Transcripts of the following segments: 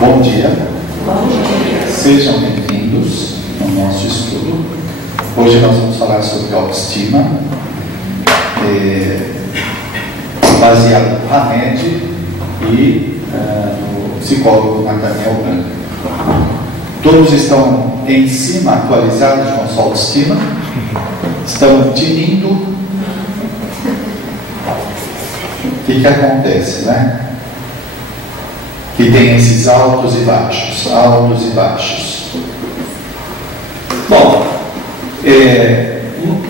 Bom dia. Sejam bem-vindos ao nosso estudo. Hoje nós vamos falar sobre autoestima, baseado no Hamed e no psicólogo Nathaniel Branden. Todos estão em cima atualizados com a sua autoestima, estão tinindo. O que acontece, né? Que tem esses altos e baixos, altos e baixos. Bom,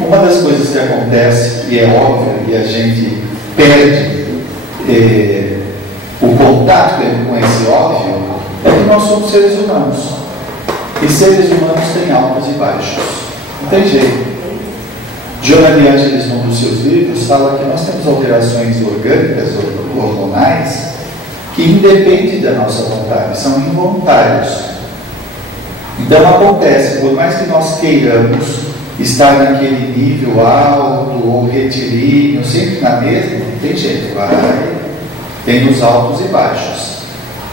uma das coisas que acontece, e é óbvio, e a gente perde o contato com esse óbvio, é que nós somos seres humanos. E seres humanos têm altos e baixos. Não tem jeito. Jonah de Angelis, num dos seus livros, fala que nós temos alterações orgânicas, hormonais, que independem da nossa vontade, são involuntários. Então acontece, por mais que nós queiramos estar naquele nível alto ou retilíneo, sempre na mesma, não tem jeito, tem os altos e baixos.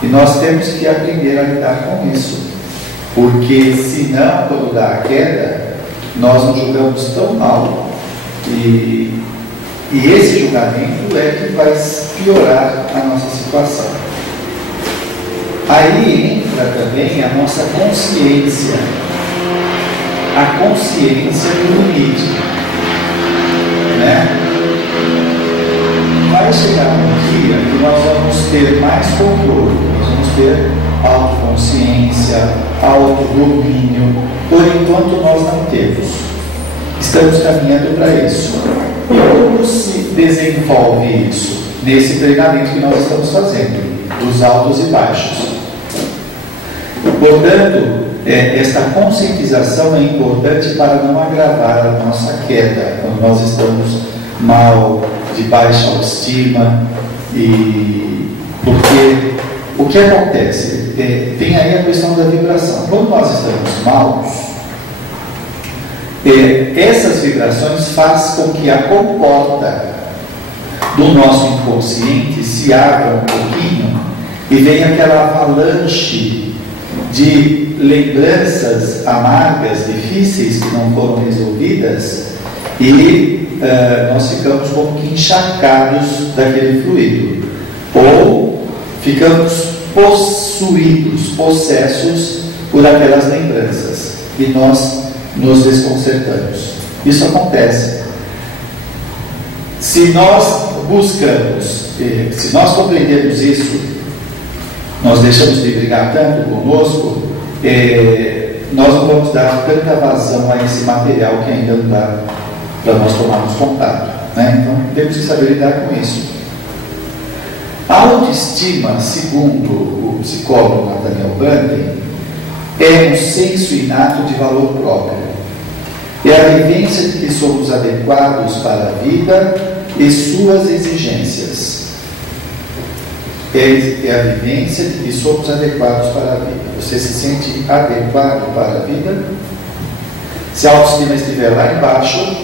E nós temos que aprender a lidar com isso, porque senão, quando dá a queda, nós nos julgamos tão mal e esse julgamento é que vai piorar a nossa situação. Aí entra também a nossa consciência, a consciência do limite, né? Vai chegar um dia que nós vamos ter mais controle, nós vamos ter autoconsciência, autodomínio. Por enquanto nós não temos. Estamos caminhando para isso. E como se desenvolve isso? Nesse treinamento que nós estamos fazendo, dos altos e baixos. Portanto, esta conscientização é importante para não agravar a nossa queda, quando nós estamos mal, de baixa autoestima, porque o que acontece? Tem aí a questão da vibração. Quando nós estamos maus, essas vibrações fazem com que a comporta do nosso inconsciente se abra um pouquinho e venha aquela avalanche de lembranças amargas, difíceis, que não foram resolvidas, e nós ficamos como que encharcados daquele fluido, ou ficamos possuídos, possessos por aquelas lembranças, e nós nos desconcertamos. Isso acontece. Se nós buscamos, se nós compreendermos isso, nós deixamos de brigar tanto conosco, nós não vamos dar tanta vazão a esse material que ainda não dá para nós tomarmos contato, né? Então temos que saber lidar com isso. A autoestima, segundo o psicólogo Nathaniel Branden, é um senso inato de valor próprio. É a vivência de que somos adequados para a vida e suas exigências. É a vivência de que somos adequados para a vida. Você se sente adequado para a vida? Se a autoestima estiver lá embaixo,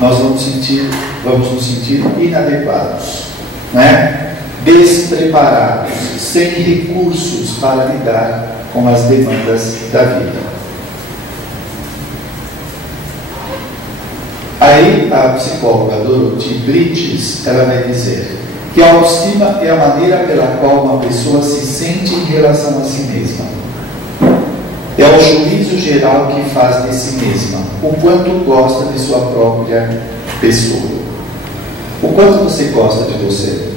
nós vamos nos sentir inadequados, né? Despreparados, sem recursos para lidar com as demandas da vida. Aí a psicóloga Dorothy Bridges, ela vai dizer que a autoestima é a maneira pela qual uma pessoa se sente em relação a si mesma. É o juízo geral que faz de si mesma, o quanto gosta de sua própria pessoa. O quanto você gosta de você.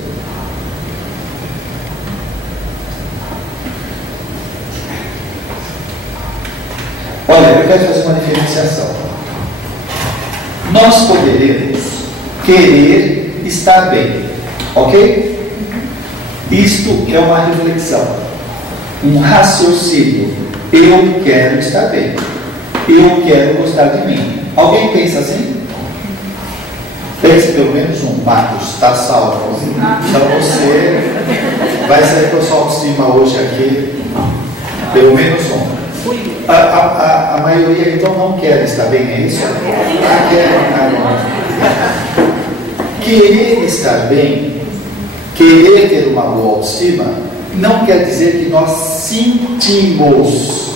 Olha, eu quero fazer uma diferenciação. Nós poderemos querer estar bem, ok? Isto é uma reflexão, um raciocínio. Eu quero estar bem, eu quero gostar de mim. Alguém pensa assim? Pense pelo menos um. Marcos, está salvo. Então você vai sair com a sua autoestima hoje aqui, pelo menos um. A maioria então não quer estar bem, é isso? Querer estar bem, querer ter uma boa autoestima, não quer dizer que nós sentimos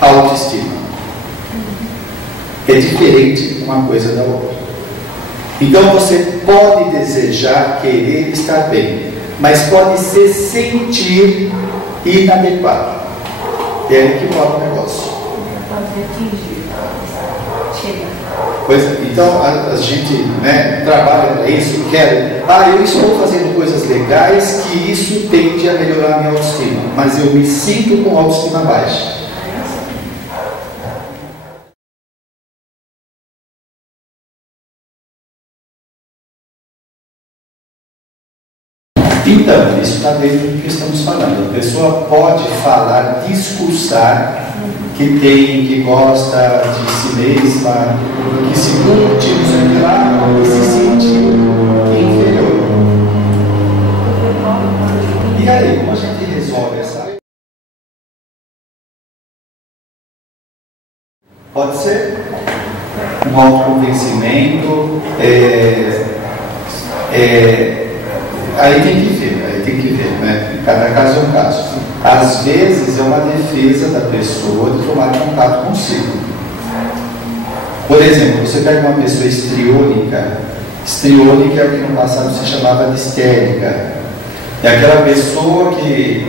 autoestima. É diferente uma coisa da outra. Então você pode desejar, querer estar bem, mas pode se sentir inadequado. É aí que mora o negócio. Pois é, então a gente, né, trabalha para isso, quer, eu estou fazendo coisas legais que isso tende a melhorar a minha autoestima, mas eu me sinto com autoestima baixa. Então, isso está dentro do que estamos falando. A pessoa pode falar, discursar que gosta de si mesma, que se curte, e se sentiu inferior. E aí, como a gente resolve essa? Pode ser um autoconvencimento, aí tem que ver, né? Cada caso é um caso. Às vezes é uma defesa da pessoa de tomar contato consigo. Por exemplo, você pega uma pessoa histriônica é o que no passado se chamava de histérica. É aquela pessoa que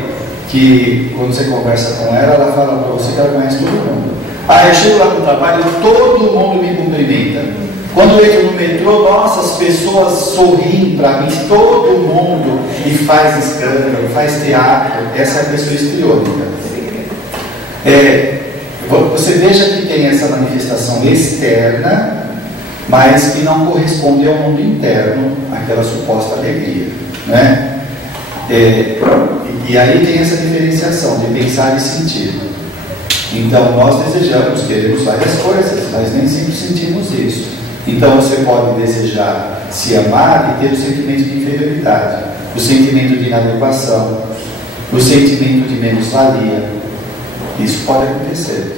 quando você conversa com ela, ela fala para você que ela conhece todo mundo. Eu chego lá no trabalho, todo mundo me cumprimenta. Quando eu entro no metrô, nossa, as pessoas sorriem para mim, todo mundo, e faz escândalo, faz teatro. Essa é a pessoa histriônica. Você veja que tem essa manifestação externa, mas que não corresponde ao mundo interno, aquela suposta alegria, né? E aí tem essa diferenciação de pensar e sentir. Então nós desejamos, queremos várias coisas, mas nem sempre sentimos isso. Então você pode desejar se amar e ter o sentimento de inferioridade, o sentimento de inadequação, o sentimento de menos-valia. Isso pode acontecer.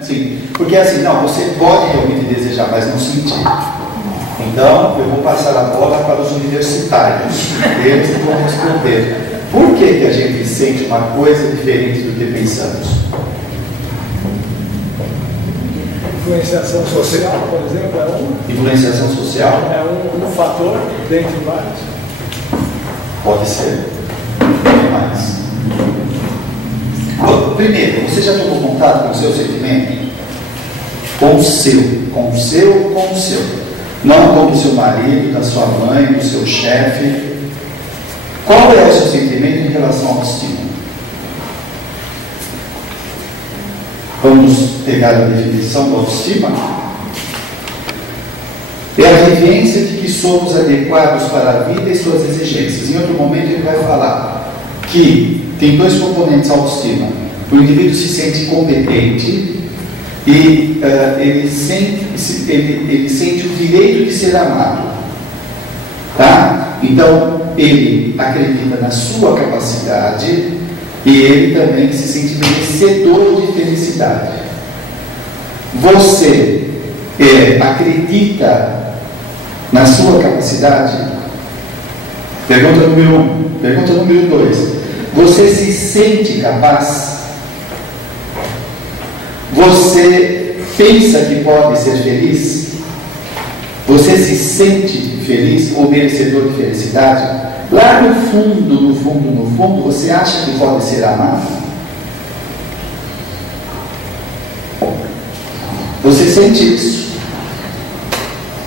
Sim, porque assim, não, você pode realmente desejar, mas não sentir. Então, eu vou passar a bola para os universitários. Eles vão responder. Por que a gente sente uma coisa diferente do que pensamos? Influenciação social, por exemplo, é um. Influenciação social? É um fator dentre vários. Pode ser. Mas. Primeiro, você já tomou contato com o seu sentimento? Com o seu. Não com o do seu marido, da sua mãe, do seu chefe. Qual é o seu sentimento em relação à autoestima? Vamos pegar a definição da autoestima? É a vivência de que somos adequados para a vida e suas exigências. Em outro momento ele vai falar que tem dois componentes à autoestima. O indivíduo se sente competente e ele sente o direito de ser amado. Tá? Então ele acredita na sua capacidade e ele também se sente merecedor de felicidade. Você acredita na sua capacidade? Pergunta número 1. Pergunta número 2. Você se sente capaz? Você pensa que pode ser feliz? Você se sente feliz ou merecedor de felicidade? Lá no fundo, você acha que pode ser amado? Você sente isso?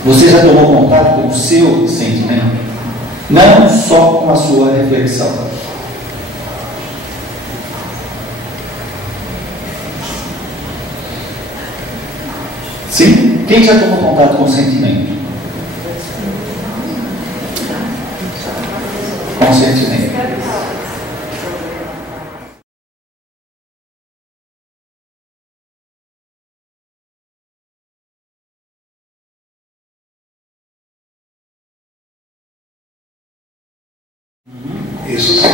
Você já tomou contato com o seu sentimento? Não só com a sua reflexão. Sim? Quem já tomou contato com o sentimento? Com o sentimento. Isso sim.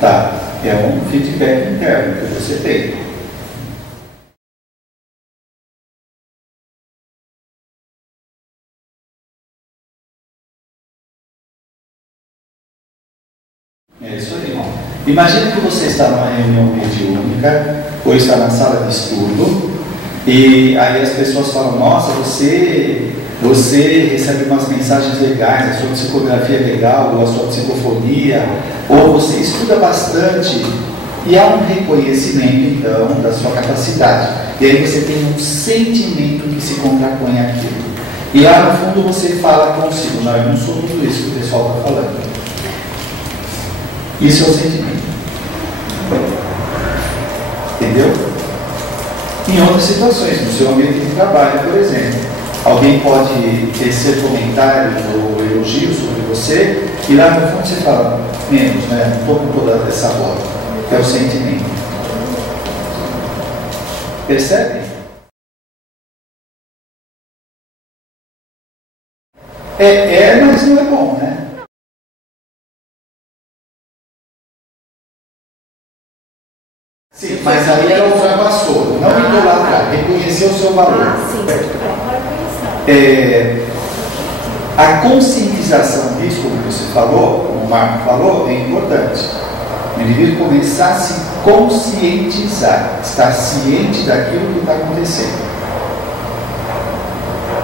Tá. É um feedback interno que você tem. É isso aí. Imagine que você está numa reunião mediúnica ou está na sala de estudo e aí as pessoas falam: nossa, você recebe umas mensagens legais, a sua psicografia é legal, ou a sua psicofonia, ou você estuda bastante, e há um reconhecimento então da sua capacidade, e aí você tem um sentimento que se contrapõe àquilo, e lá no fundo você fala consigo: não, eu não sou tudo isso que o pessoal está falando. Isso é o sentimento. Entendeu? Em outras situações, no seu ambiente de trabalho, por exemplo, alguém pode tecer comentários ou elogios sobre você, e lá no fundo você fala: menos, né? Um pouco toda essa bola. É o sentimento. Percebe? Mas não é bom, né? Sim, mas aí ela ultrapassou, não idolatrar, reconhecer o seu valor. A conscientização disso, como você falou, como o Marco falou, é importante. O indivíduo começar a se conscientizar, estar ciente daquilo que está acontecendo.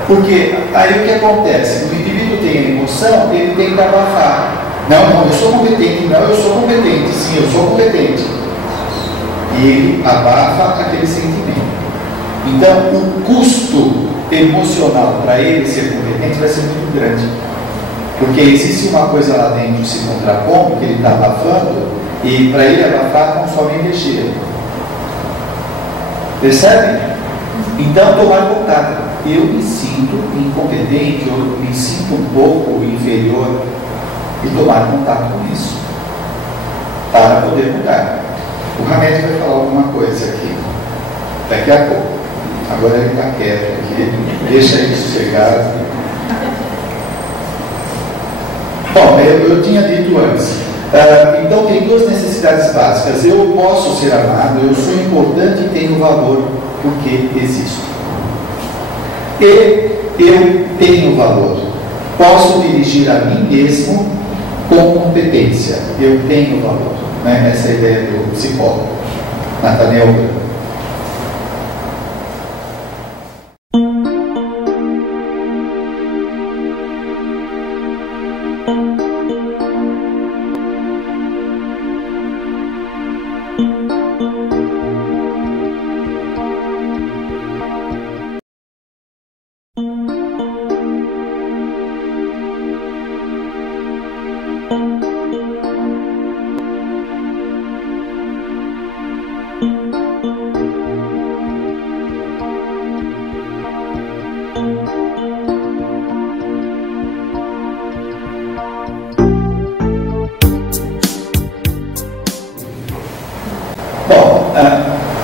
Porque aí o que acontece? O indivíduo tem a emoção, ele tem que abafar. Não, eu sou competente. Não, eu sou competente. Sim, eu sou competente. E ele abafa aquele sentimento. Então, o custo emocional para ele ser competente vai ser muito grande. Porque existe uma coisa lá dentro se contrapondo, que ele está abafando, e para ele abafar consome energia. Percebe? Então, tomar contato. Eu me sinto incompetente, eu me sinto um pouco inferior, e tomar contato com isso para poder mudar. O Hamed vai falar alguma coisa aqui daqui a pouco. Agora ele está quieto aqui, deixa ele sossegado. Bom, eu tinha dito antes. Então tem duas necessidades básicas: eu posso ser amado, eu sou importante e tenho valor porque existo. E eu tenho valor. Posso dirigir a mim mesmo com competência. Eu tenho valor. Né? Essa é a ideia do psicólogo Nathaniel Brand.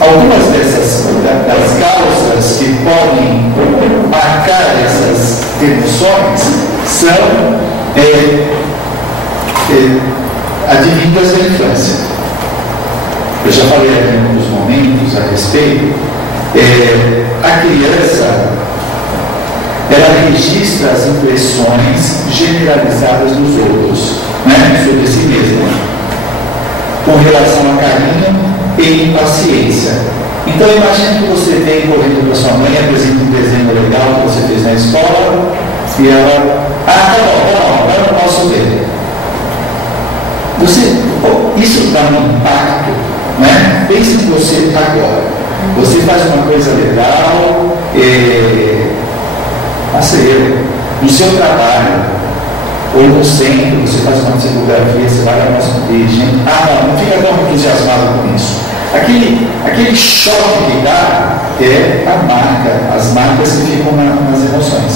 Algumas das causas que podem marcar essas emoções são advindas da infância. Eu já falei aqui em alguns momentos a respeito. A criança, ela registra as impressões generalizadas dos outros, né, sobre si mesma, com relação a carinho e impaciência. Então imagine que você vem correndo para sua mãe, apresenta um desenho legal que você fez na escola, e ela: tá bom, agora eu posso ver. Isso dá um impacto, né? Pense em você agora. Você faz uma coisa legal, no seu trabalho, ou no centro, você faz uma psicografia, você vai lá no dirigente. Não fica tão entusiasmado com isso. Aquele choque que dá é a marca, as marcas que ficam nas emoções.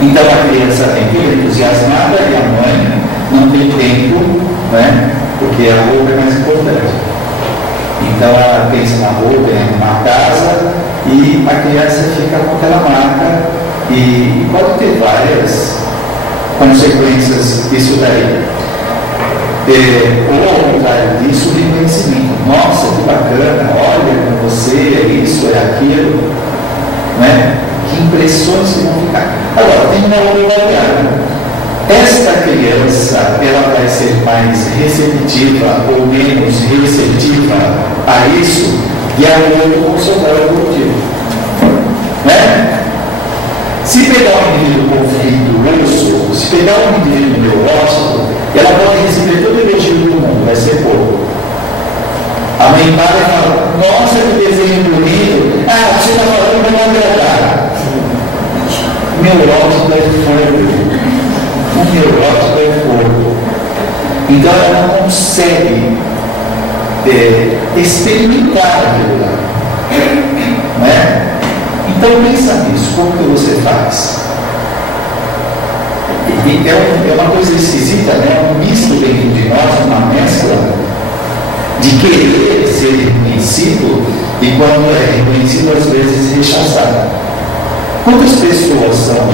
Então a criança tem que ir entusiasmada e a mãe não tem tempo, né? Porque a roupa é mais importante. Então ela pensa na roupa, em arrumar a casa, e a criança fica com aquela marca, e pode ter várias consequências disso daí. Ou ao contrário disso, o reconhecimento: nossa, que bacana, olha, você é isso, é aquilo, né? Que impressões que vão ficar. Agora, tem uma outra variável. Esta criança ela vai ser mais receptiva ou menos receptiva a isso de acordo com o seu grau evolutivo, né? Se pegar um indivíduo conflituoso, se pegar um indivíduo neurótico, ela pode receber todo o elogio do mundo, vai ser pouco. A mãe para e fala: nossa, que desenho bonito! Ah, você está falando para não agradar. O neurótico é fogo. O neurótico é fogo. Então ela não consegue experimentar aquilo lá. Não é? Então pensa nisso, como que você faz? É uma coisa esquisita, né? Um misto dentro de nós, uma mescla de querer ser reconhecido e quando é reconhecido às vezes rechaçado. Quantas pessoas são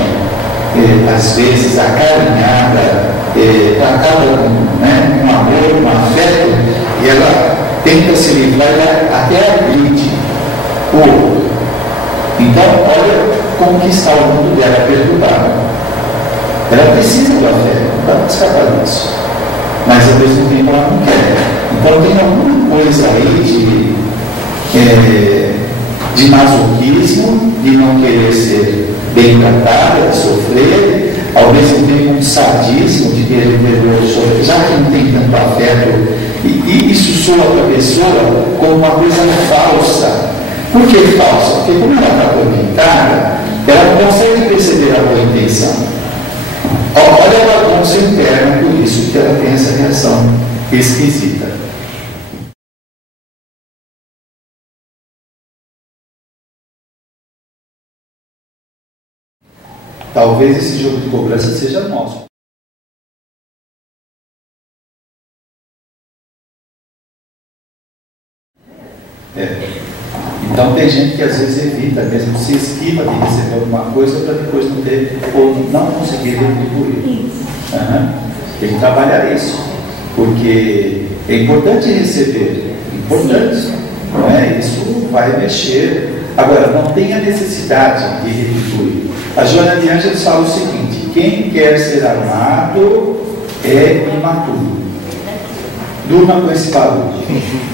às vezes acarinhada, tratada com amor, com afeto, e ela tenta se livrar até agride o outro. Então, olha como que está o mundo dela perturbado. Ela precisa do afeto, não dá para escapar disso. Mas ao mesmo tempo ela não quer. Então tem alguma coisa aí de masoquismo, de não querer ser bem tratada, de sofrer, ao mesmo tempo um sadismo de querer ter o outro sofrer, já que não tem tanto afeto, e isso soa para a pessoa como uma coisa falsa. Por que falsa? Porque como ela está atormentada, ela não consegue perceber a boa intenção. Olha a bagunça interna, por isso que ela tem essa reação esquisita. Talvez esse jogo de cobrança seja nosso. Então tem gente que às vezes evita, mesmo se esquiva de receber alguma coisa para depois não ter ou não conseguir retribuir. Tem que trabalhar isso, porque é importante receber, importante, não é? Isso vai mexer. Agora, não tem a necessidade de retribuir. A Joana de Ângeles fala o seguinte: quem quer ser amado é imaturo. Durma com esse barulho.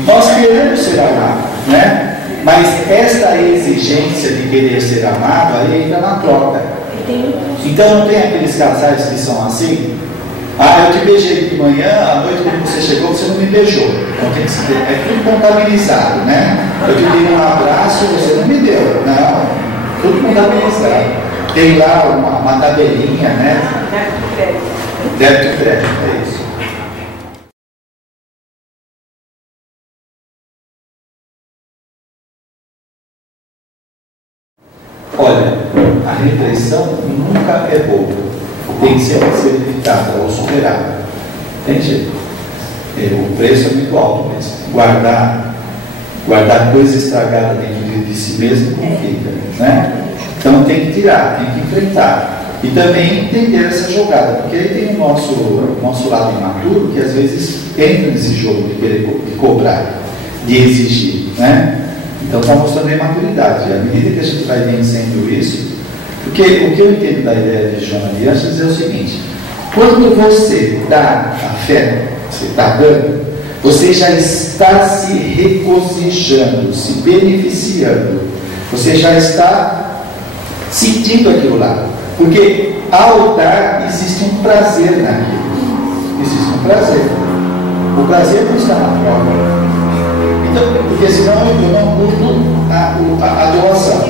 Nós queremos ser amados, né? Mas esta exigência de querer ser amado aí entra na troca. Então não tem aqueles casais que são assim: ah, eu te beijei de manhã, à noite quando você chegou, você não me beijou. Então tem que ser, é tudo contabilizado, né? Eu te dei um abraço, você não me deu. Não, tudo contabilizado. Tem lá uma tabelinha, né? Débito e crédito, é isso. Olha, a repressão nunca é boa. Tem que ser evitada ou superada. Tem jeito. O preço é muito alto mesmo. Guardar coisa estragada dentro de si mesmo não fica, né? Então tem que tirar, tem que enfrentar. E também entender essa jogada, porque aí tem o nosso lado imaturo que às vezes entra nesse jogo de querer cobrar, de exigir, né? Então está mostrando a imaturidade. E à medida que a gente vai vencendo isso, porque o que eu entendo da ideia de Joana de Ângeles é o seguinte: quando você dá afeto, você está dando, você já está se regozijando, se beneficiando, você já está sentindo aquilo lá. Porque ao dar existe um prazer naquilo. Existe um prazer. O prazer não está na prova. Então, porque senão eu não curto a doação.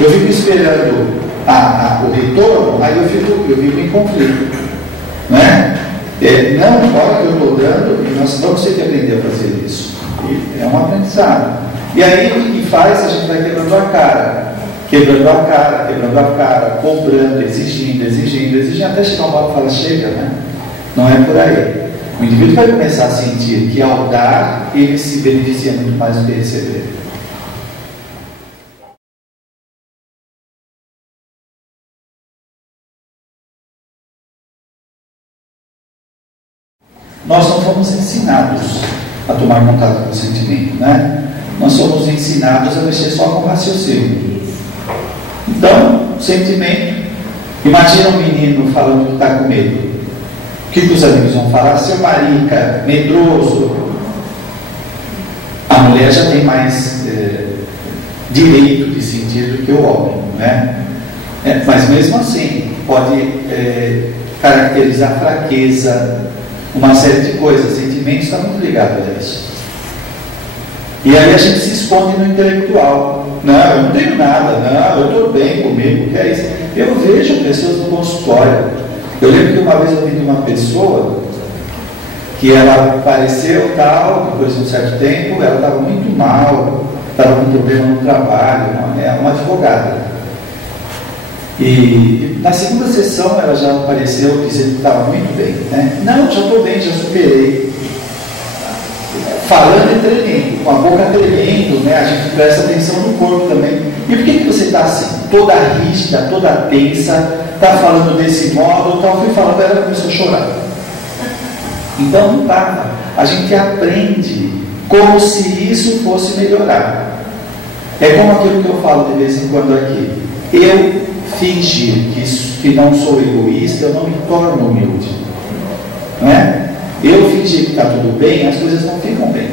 Eu fico esperando o retorno, aí eu fico em conflito. Né? Não, na hora que eu estou dando, e nós vamos ter que aprender a fazer isso. E é um aprendizado. E aí o que faz? A gente vai quebrando a cara, cobrando, exigindo, até chegar uma hora e falar: chega, né? Não é por aí. O indivíduo vai começar a sentir que ao dar, ele se beneficia muito mais do que receber. Nós não fomos ensinados a tomar contato com o sentimento, né? Nós somos ensinados a mexer só com o raciocínio. Então, sentimento. Imagina um menino falando que está com medo. O que os amigos vão falar? Seu marica, medroso. A mulher já tem mais direito de sentir do que o homem, né? Mas mesmo assim, pode caracterizar fraqueza, uma série de coisas. Sentimentos está muito ligado a isso. E aí a gente se esconde no intelectual. Não, eu não tenho nada, não, eu estou bem comigo, o que é isso? Eu vejo pessoas no consultório. Eu lembro que uma vez eu vi de uma pessoa que ela apareceu tal, depois de um certo tempo, ela estava muito mal, estava com problema no trabalho, uma advogada. E na segunda sessão ela já apareceu dizendo que estava muito bem, né? Não, já estou bem, já superei. Falando e tremendo, com a boca tremendo, né? A gente presta atenção no corpo também. E por que você está assim, toda rígida, toda tensa, está falando desse modo, tal? Fui falando, ela começou a chorar. Então não dá. A gente aprende como se isso fosse melhorar. É como aquilo que eu falo de vez em quando aqui. Eu fingir que não sou egoísta, eu não me torno humilde. Não é? Eu fingir que está tudo bem, as coisas não ficam bem.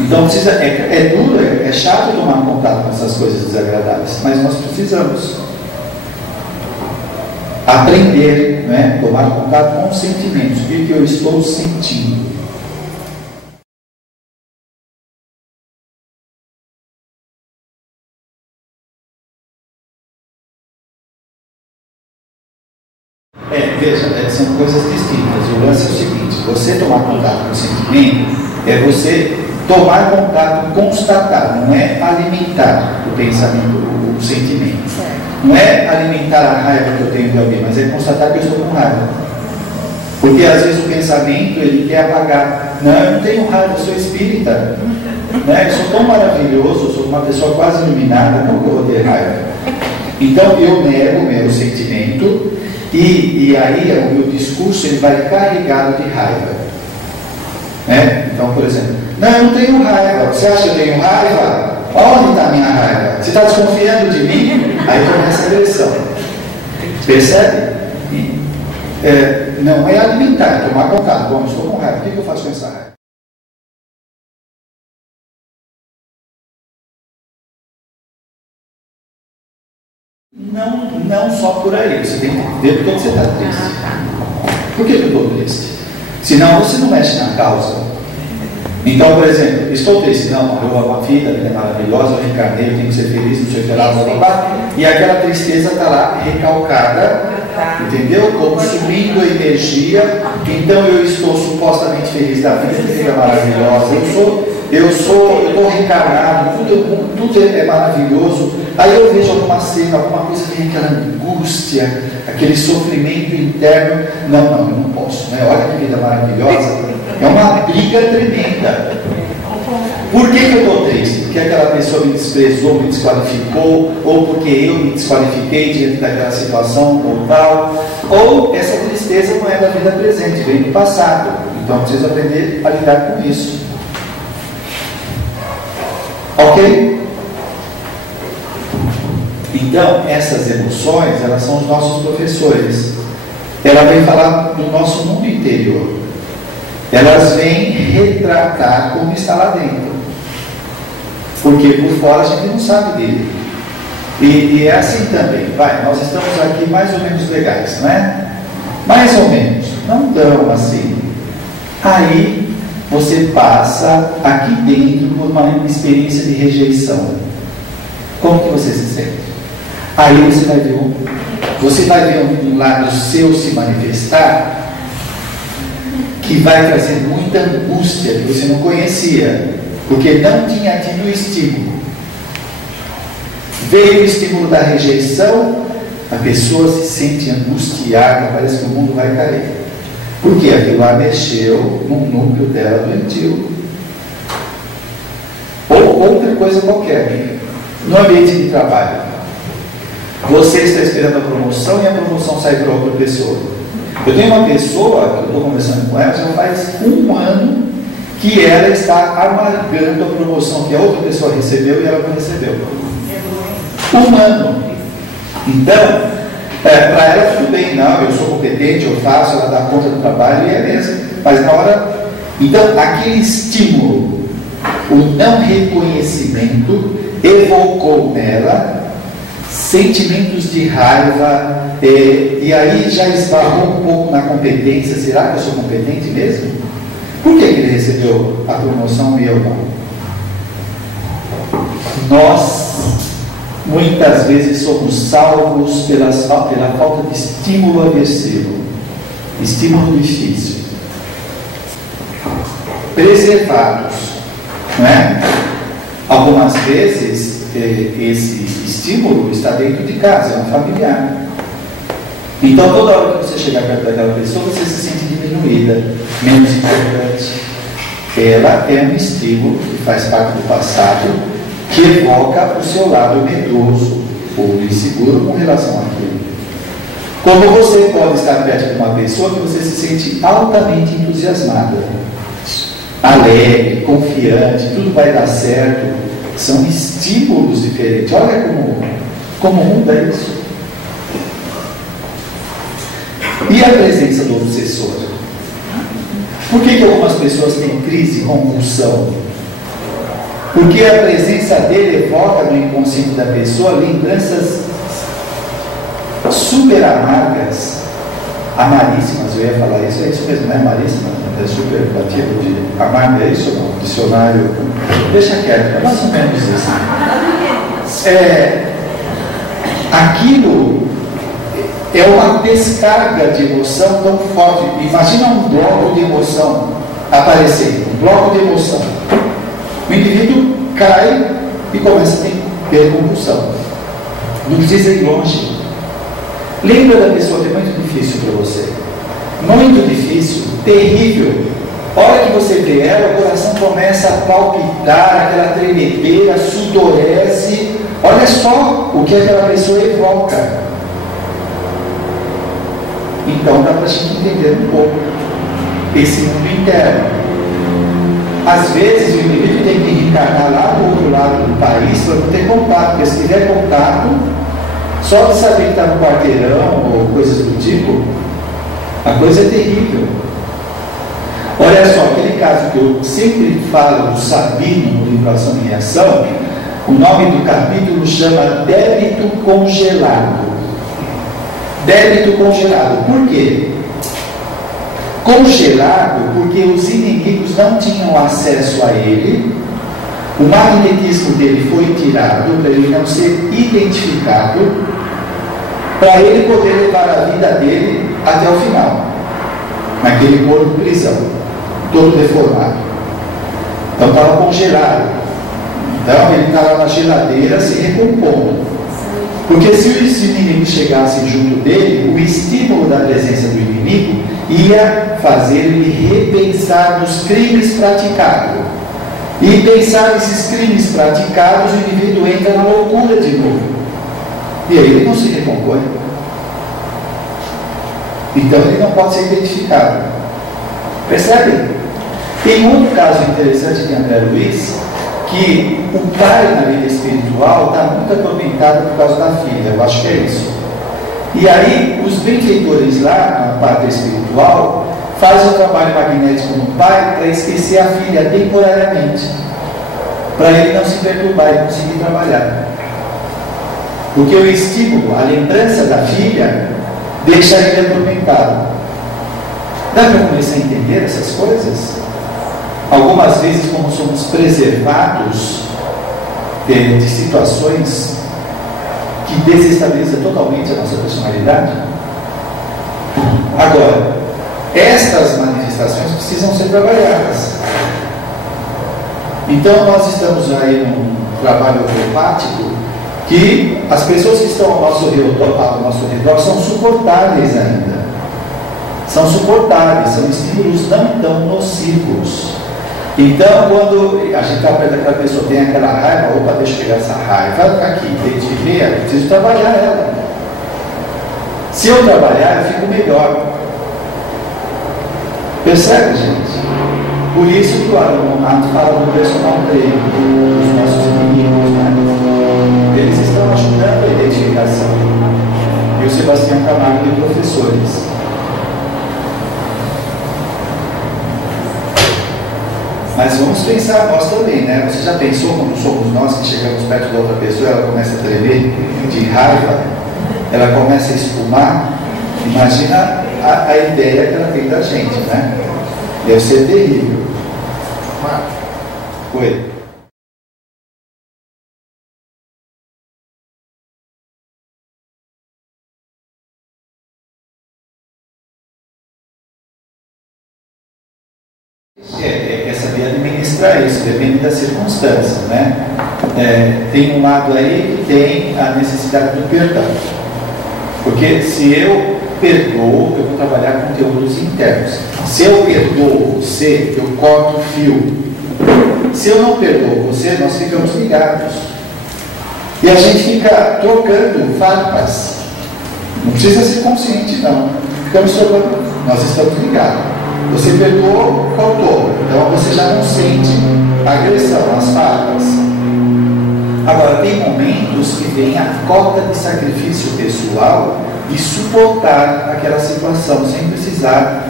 Então precisa, é duro, é chato tomar contato com essas coisas desagradáveis, mas nós precisamos aprender, né? Tomar contato com os sentimentos, o que eu estou sentindo. Veja, são coisas distintas. O lance é o seguinte: você tomar contato com o sentimento é você tomar contato, constatar, não é alimentar o pensamento, o sentimento. Não é alimentar a raiva que eu tenho de alguém, mas é constatar que eu estou com raiva. Porque às vezes o pensamento ele quer apagar. Não, eu não tenho raiva, eu sou espírita. Né? Eu sou tão maravilhoso, eu sou uma pessoa quase iluminada, como que eu vou ter raiva? Então eu nego o meu sentimento. E aí o meu discurso ele vai carregado de raiva, né? Então, por exemplo, não, eu não tenho raiva. Você acha que eu tenho raiva? Onde está a minha raiva? Você está desconfiando de mim? Aí começa a agressão. Percebe? Não é alimentar, é tomar contato. Bom, estou com raiva, o que eu faço com essa raiva? Não só por aí, você tem que ver por que você está triste. Por que eu estou triste? Senão você não mexe na causa. Então, por exemplo, estou triste, não, eu amo a vida, a vida é maravilhosa, eu reencarnei, eu tenho que ser feliz, não sei o que lá, blá blá blá. E aquela tristeza está lá recalcada, entendeu? Consumindo energia. Então eu estou supostamente feliz da vida, que vida maravilhosa. Eu estou reencarnado, tudo é maravilhoso. Aí eu vejo alguma cena, alguma coisa, tem aquela angústia, aquele sofrimento interno. Não, eu não posso, né? Olha que vida maravilhosa. É uma briga tremenda. Por que eu estou triste? Porque aquela pessoa me desprezou, me desqualificou, ou porque eu me desqualifiquei diante daquela situação ou tal. Ou essa tristeza não é da vida presente, vem do passado. Então eu preciso aprender a lidar com isso. Ok? Então, essas emoções, elas são os nossos professores. Ela vem falar do nosso mundo interior. Elas vêm retratar como está lá dentro. Porque por fora a gente não sabe dele. E é assim também. Nós estamos aqui mais ou menos legais, não é? Mais ou menos. Não tão assim. Aí você passa aqui dentro por uma experiência de rejeição. Como que você se sente? Aí você vai ver um lado seu se manifestar que vai trazer muita angústia que você não conhecia, porque não tinha tido o estímulo. Veio o estímulo da rejeição, a pessoa se sente angustiada, parece que o mundo vai cair. Porque aquilo lá mexeu no núcleo dela doentio. Ou outra coisa qualquer. No ambiente de trabalho, você está esperando a promoção e a promoção sai para outra pessoa. Eu tenho uma pessoa, que eu estou conversando com ela, já faz 1 ano que ela está amargando a promoção que a outra pessoa recebeu e ela não recebeu. 1 ano. Então, Para ela tudo bem, não, eu sou competente, eu faço, ela dá conta do trabalho e é mesmo. Mas na hora. Então, aquele estímulo, o não reconhecimento, evocou nela sentimentos de raiva, e aí já esbarrou um pouco na competência. Será que eu sou competente mesmo? Por que ele recebeu a promoção e eu não? Nós, muitas vezes, somos salvos pela falta de estímulo aversivo, estímulo difícil. Preservados, não é? Algumas vezes esse estímulo está dentro de casa, é um familiar. Então toda hora que você chegar perto daquela pessoa, você se sente diminuída, menos importante. Ela é um estímulo que faz parte do passado, que evoca o seu lado medroso ou inseguro com relação àquilo. Como você pode estar perto de uma pessoa que você se sente altamente entusiasmada, alegre, confiante, tudo vai dar certo. São estímulos diferentes. Olha como muda isso. E a presença do obsessor? Por que algumas pessoas têm crise, convulsão? Porque a presença dele evoca no inconsciente da pessoa lembranças super amargas, amaríssimas. Eu ia falar isso, é isso mesmo, não é amaríssima? É superlativo de amarga, é isso ou não? Dicionário, deixa quieto, é mais ou menos isso. Aquilo é uma descarga de emoção tão forte. Imagina um bloco de emoção aparecendo, um bloco de emoção. O indivíduo cai e começa a ter convulsão. Não precisa ir longe. Lembra da pessoa que é muito difícil para você? Muito difícil, terrível. A hora que você vê ela, o coração começa a palpitar, aquela tremedeira, sudorese. Olha só o que aquela pessoa evoca. Então dá para a gente entender um pouco esse mundo interno. Às vezes o indivíduo tem que reencarnar lá do outro lado do país para não ter contato, porque se tiver contato, só de saber que está no quarteirão ou coisas do tipo, a coisa é terrível. Olha só, aquele caso que eu sempre falo do Sabino no livro Ação e Reação, o nome do capítulo chama Débito Congelado. Débito congelado. Por quê? Congelado porque os inimigos não tinham acesso a ele, o magnetismo dele foi tirado para ele não ser identificado, para ele poder levar a vida dele até o final, naquele corpo de prisão, todo deformado. Então estava congelado. Então ele estava na geladeira se recompondo. Porque se os inimigos chegassem junto dele, o estímulo da presença do inimigo ia fazer ele repensar nos crimes praticados. E pensar nesses crimes praticados, o indivíduo entra na loucura de novo. E aí ele não se recompõe. Então ele não pode ser identificado. Percebem? Tem um outro caso interessante de André Luiz, que o pai na vida espiritual está muito atormentado por causa da filha, eu acho que é isso. E aí os benfeitores lá, na parte espiritual, fazem o trabalho magnético no pai para esquecer a filha temporariamente, para ele não se perturbar e conseguir trabalhar. Porque o estímulo, a lembrança da filha, deixa ele atormentado. Dá para começar a entender essas coisas? Algumas vezes, como somos preservados de situações que desestabilizam totalmente a nossa personalidade. Agora, estas manifestações precisam ser trabalhadas. Então, nós estamos aí num trabalho homeopático que as pessoas que estão ao nosso redor são suportáveis ainda. São suportáveis, são estímulos não tão nocivos. Então, quando a gente está perto daquela pessoa, tem aquela raiva, opa, deixa eu pegar essa raiva, aqui, identifiquei, eu preciso trabalhar ela. Se eu trabalhar, eu fico melhor. Percebe, gente? Por isso que o Haroldo Mato fala do personal treino, dos nossos inimigos, né? Eles estão ajudando a identificação. E o Sebastião Mas vamos pensar nós também, né? Você já pensou quando somos nós que chegamos perto da outra pessoa, ela começa a tremer de raiva, ela começa a espumar? Imagina a ideia que ela tem da gente, né? Deve ser terrível. Oi. É saber administrar isso, depende da circunstância, né? Tem um lado aí que tem a necessidade do perdão, porque se eu perdoo, eu vou trabalhar conteúdos internos. Se eu perdoo você, eu corto o fio. Se eu não perdoo você, nós ficamos ligados e a gente fica trocando farpas. Não precisa ser consciente, não. Ficamos trocando, nós estamos ligados. Você perdoou, cortou. Então você já não sente agressão, as farpas. Agora, tem momentos que vem a cota de sacrifício pessoal e suportar aquela situação, sem precisar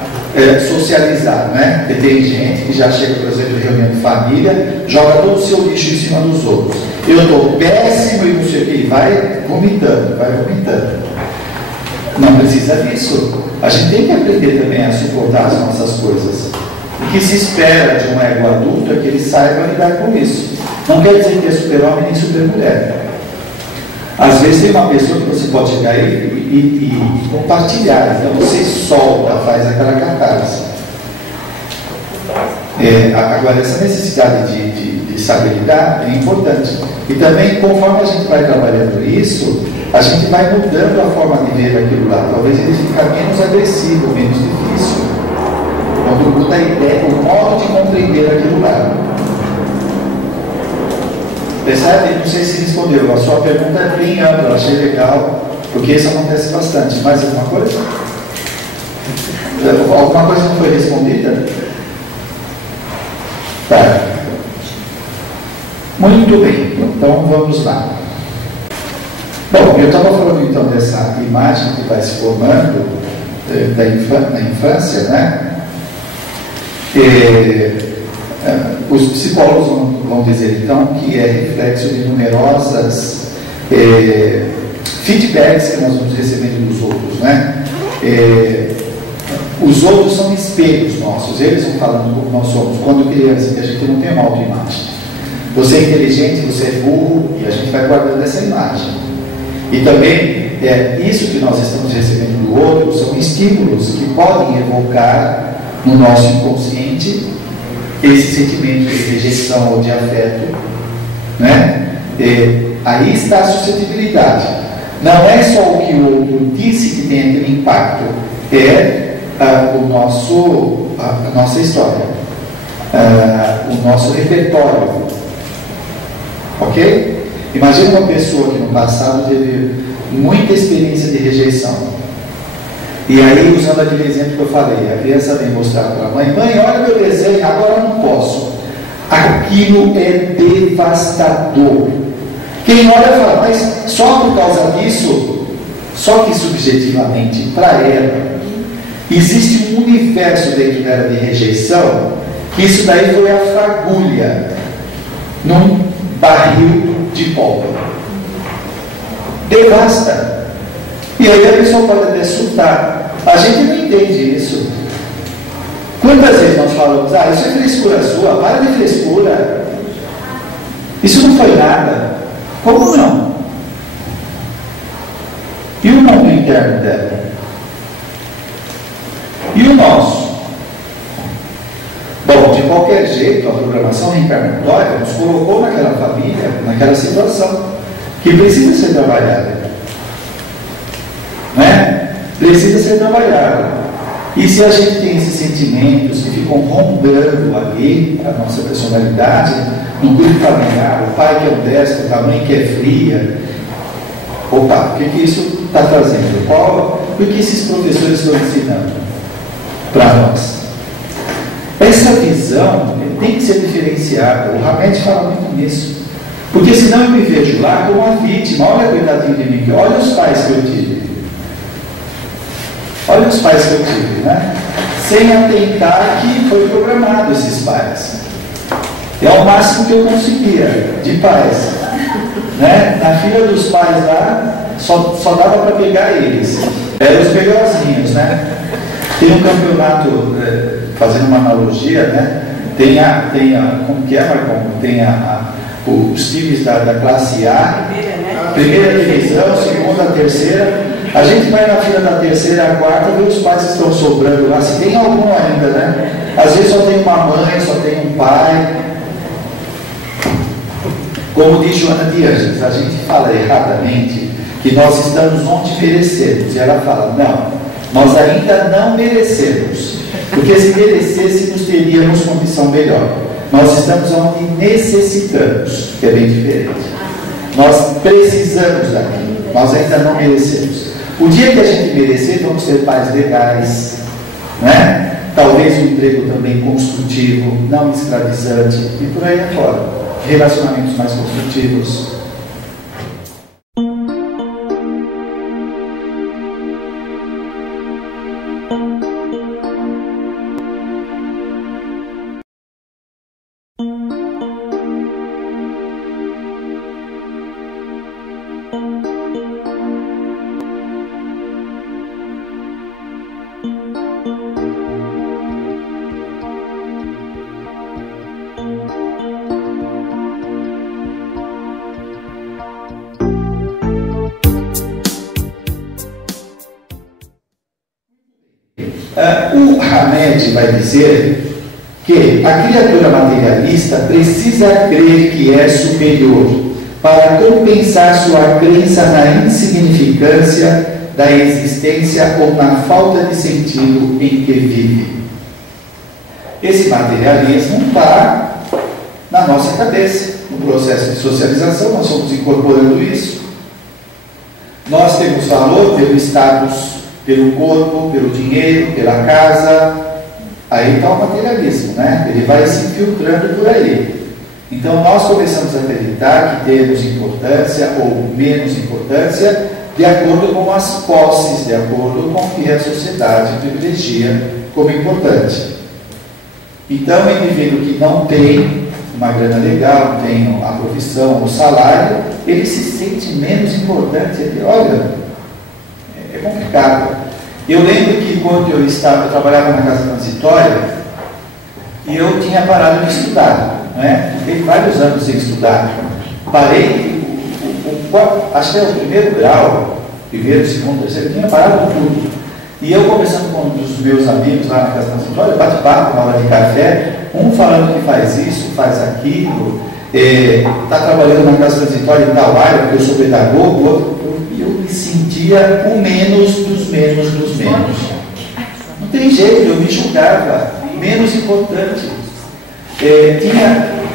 socializar, né? Porque tem gente que já chega, por exemplo, em reunião de família, joga todo o seu lixo em cima dos outros. Eu estou péssimo e não sei o que, e vai vomitando, vai vomitando. Não precisa disso. A gente tem que aprender também a suportar as nossas coisas. O que se espera de um ego adulto é que ele saiba lidar com isso. Não quer dizer que é super-homem nem super-mulher. Às vezes tem uma pessoa que você pode chegar e compartilhar. Então você solta, faz aquela catarse. Agora, essa necessidade de saber lidar é importante. E também, conforme a gente vai trabalhando isso, a gente vai mudando a forma de ver aquilo lá. Talvez ele fique menos agressivo, menos difícil. Quando muda a ideia, o modo de compreender aquilo lá. Percebe? Não sei se respondeu. A sua pergunta é bem ampla, eu achei legal, porque isso acontece bastante. Mais alguma coisa? Alguma coisa não foi respondida? Tá. Muito bem, então vamos lá. Bom, eu estava falando então dessa imagem que vai se formando na infância, né? Os psicólogos vão dizer então que é reflexo de numerosas feedbacks que nós vamos recebendo dos outros, né? Os outros são espelhos nossos, eles vão falando como nós somos. Quando criança, que a gente não tem uma autoimagem. Você é inteligente, você é burro, e a gente vai guardando essa imagem. E também, isso que nós estamos recebendo do outro são estímulos que podem evocar no nosso inconsciente esse sentimento de rejeição ou de afeto, né? Aí está a suscetibilidade. Não é só o que o outro disse que tem aquele impacto, a nossa história, o nosso repertório. Ok? Imagina uma pessoa que no passado teve muita experiência de rejeição. E aí, usando aquele exemplo que eu falei, a criança vem mostrar para a mãe: mãe, olha meu desenho, agora eu não posso. Aquilo é devastador. Quem olha fala, mas só por causa disso, só que subjetivamente, para ela, existe um universo dentro dela de rejeição, que isso daí foi a fagulha num barril de pólvora. Devasta. E aí a pessoa pode até surtar. A gente não entende isso. Quantas vezes nós falamos: isso é frescura sua, para de frescura. Isso não foi nada. Como não? E o mundo interno dela? E o nosso? Bom, de qualquer jeito, a programação reencarnatória nos colocou naquela família, naquela situação, que precisa ser trabalhada. Né? Precisa ser trabalhada. E se a gente tem esses sentimentos que ficam rondando ali a nossa personalidade, no grupo familiar, o pai que é o déspota, a mãe que é fria, opa, o que isso está trazendo? O que esses professores estão ensinando para nós? Essa visão tem que ser diferenciada. O Hamed fala muito nisso. Porque senão eu me vejo lá como uma vítima. Olha, coitadinho de mim, olha os pais que eu tive. Olha os pais que eu tive, né? Sem atentar que foi programado esses pais. É o máximo que eu conseguia, de paz. Né? Na fila dos pais lá, só dava para pegar eles. Eram os melhorzinhos, né? Tem um campeonato, fazendo uma analogia, né? Como que é, Marcão? Tem os times da classe A, primeira divisão, segunda, terceira. A gente vai na fila da terceira, a quarta, vê os pais que estão sobrando lá, se tem algum ainda, né? Às vezes só tem uma mãe, só tem um pai. Como diz Joana de Ângeles, a gente fala erradamente que nós estamos onde merecemos. E ela fala, não, nós ainda não merecemos. Porque se merecêssemos, teríamos condição melhor. Nós estamos onde necessitamos, que é bem diferente. Nós precisamos daquilo, nós ainda não merecemos. O dia que a gente merecer, vamos ter pais legais, né? Talvez um emprego também construtivo, não escravizante, e por aí afora. Relacionamentos mais construtivos. O Hamed vai dizer que a criatura materialista precisa crer que é superior para compensar sua crença na insignificância da existência ou na falta de sentido em que vive. Esse materialismo está na nossa cabeça, no processo de socialização, nós estamos incorporando isso. Nós temos valor pelo status, pelo corpo, pelo dinheiro, pela casa. Aí está o materialismo, né? Ele vai se infiltrando por aí. Então nós começamos a acreditar que temos importância ou menos importância de acordo com as posses, de acordo com o que a sociedade privilegia como importante. Então o indivíduo que não tem uma grana legal, não tem a profissão, o salário, ele se sente menos importante. Ele, olha, é complicado. Eu lembro que quando eu trabalhava na casa transitória e eu tinha parado de estudar, né? Fiquei vários anos sem estudar. Parei, acho que era o primeiro grau, primeiro, segundo, terceiro, tinha parado tudo. E eu conversando com um dos meus amigos lá na casa transitória, bate-papo, na hora de café, um falando que faz isso, faz aquilo, está trabalhando na casa transitória em tal área, porque eu sou pedagogo, outro. Eu me sentia o menos dos menos dos menos. Não tem jeito, eu me julgava menos importante.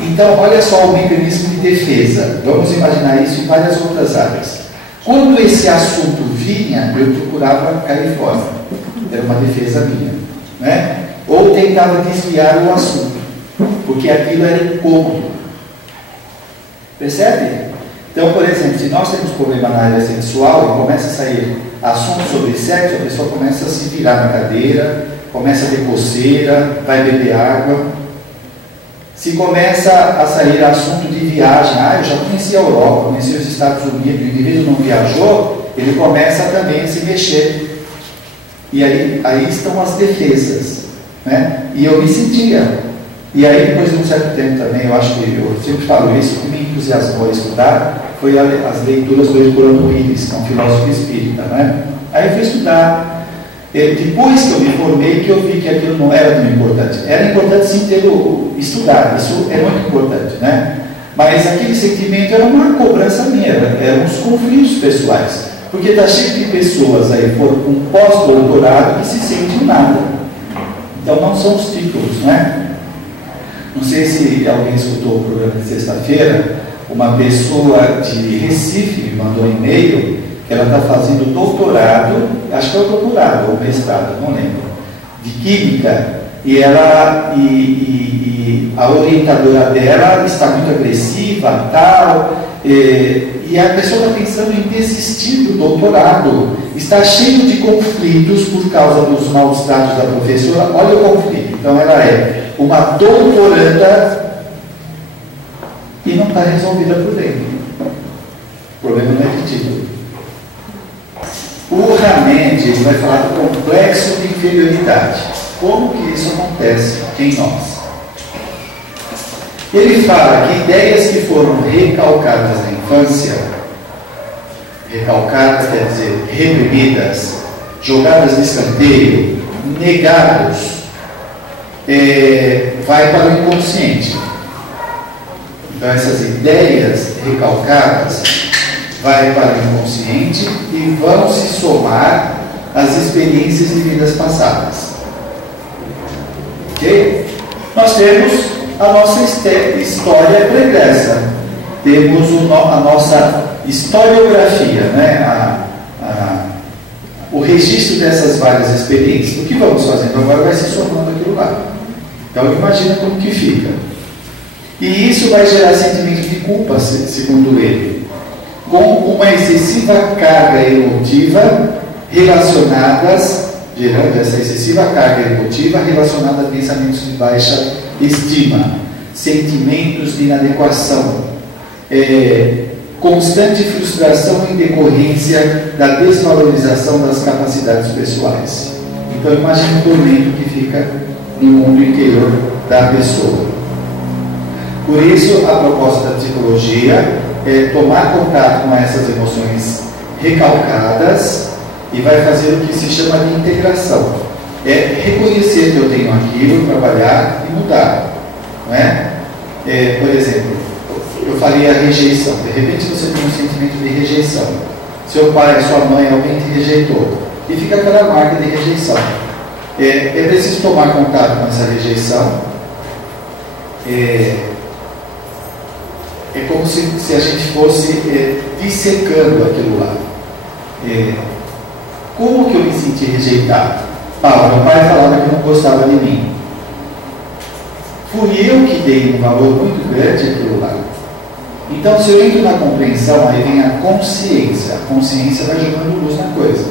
Então, olha só o mecanismo de defesa. Vamos imaginar isso em várias outras áreas. Quando esse assunto vinha, eu procurava cair fora. Era uma defesa minha. Né? Ou tentava desviar o assunto, porque aquilo era incômodo. Percebe? Então, por exemplo, se nós temos problema na área sexual e começa a sair assunto sobre sexo, a pessoa começa a se virar na cadeira, começa a ter coceira, vai beber água. Se começa a sair assunto de viagem, eu já conheci a Europa, conheci os Estados Unidos, o indivíduo não viajou, ele começa também a se mexer. E aí estão as defesas. Né? E eu me sentia. E aí, depois de um certo tempo também, eu acho que eu sempre falo isso, o que me entusiasmou a estudar foi as leituras do Herculano Pires, que é um filósofo espírita. Né? Aí eu fui estudar. Depois que eu me formei, que eu vi que aquilo não era tão importante. Era importante sim estudar, isso é muito importante. Né? Mas aquele sentimento era uma cobrança minha, eram uns conflitos pessoais. Porque está cheio de pessoas aí com pós-doutorado que se sentem nada. Então não são os títulos, né? Não sei se alguém escutou o programa de sexta-feira, uma pessoa de Recife me mandou um e-mail que ela está fazendo doutorado, acho que é o doutorado ou mestrado, não lembro, de Química, e a orientadora dela está muito agressiva, tal, e a pessoa está pensando em desistir do doutorado, está cheio de conflitos por causa dos maus tratos da professora. Olha o conflito. Então ela é uma doutoranda e não está resolvida por dentro. O problema não é de título. O Hamed vai falar do complexo de inferioridade. Como que isso acontece em nós? Ele fala que ideias que foram recalcadas na infância, recalcadas quer dizer reprimidas, jogadas de escanteio, negados, vai para o inconsciente. Então essas ideias recalcadas vai para o inconsciente e vão se somar às experiências de vidas passadas. Ok? Nós temos a nossa história pregressa, temos a nossa historiografia, né? O registro dessas várias experiências. O que vamos fazendo agora vai se somando aquilo lá. Então imagina como que fica. E isso vai gerar sentimento de culpa, segundo ele, com uma excessiva carga emotiva gerando essa excessiva carga emotiva relacionada a pensamentos de baixa estima, sentimentos de inadequação, constante frustração em decorrência da desvalorização das capacidades pessoais. Então imagine o tormento que fica no mundo interior da pessoa. Por isso, a proposta da psicologia é tomar contato com essas emoções recalcadas e vai fazer o que se chama de integração. É reconhecer que eu tenho aquilo, trabalhar e mudar. Não é? Por exemplo, eu falei a rejeição. De repente você tem um sentimento de rejeição. Seu pai, sua mãe, alguém te rejeitou. E fica aquela marca de rejeição. É preciso tomar contato com essa rejeição. É como se a gente fosse dissecando aquilo lá. Como que eu me senti rejeitado? Meu pai falava que não gostava de mim. Fui eu que dei um valor muito grande àquilo lá. Então, se eu entro na compreensão, aí vem a consciência. A consciência vai jogando luz na coisa.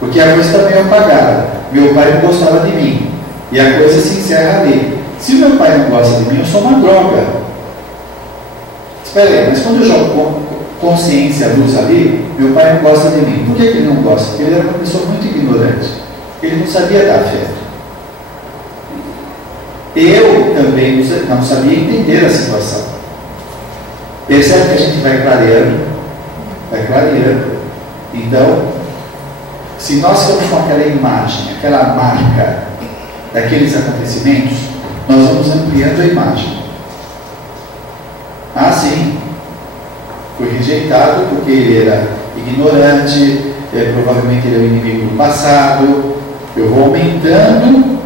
Porque a coisa está meio apagada. Meu pai não gostava de mim. E a coisa se encerra ali. Se o meu pai não gosta de mim, eu sou uma droga. Espera aí, mas quando eu jogo consciência, luz ali, meu pai não gosta de mim. Por que ele não gosta? Porque ele era uma pessoa muito ignorante. Ele não sabia dar afeto. Eu também não sabia entender a situação. Percebe que a gente vai clareando. Então, se nós ficamos com aquela imagem, aquela marca daqueles acontecimentos, nós vamos ampliando a imagem. Sim, foi rejeitado porque ele era ignorante, provavelmente ele é o inimigo do passado. Eu vou aumentando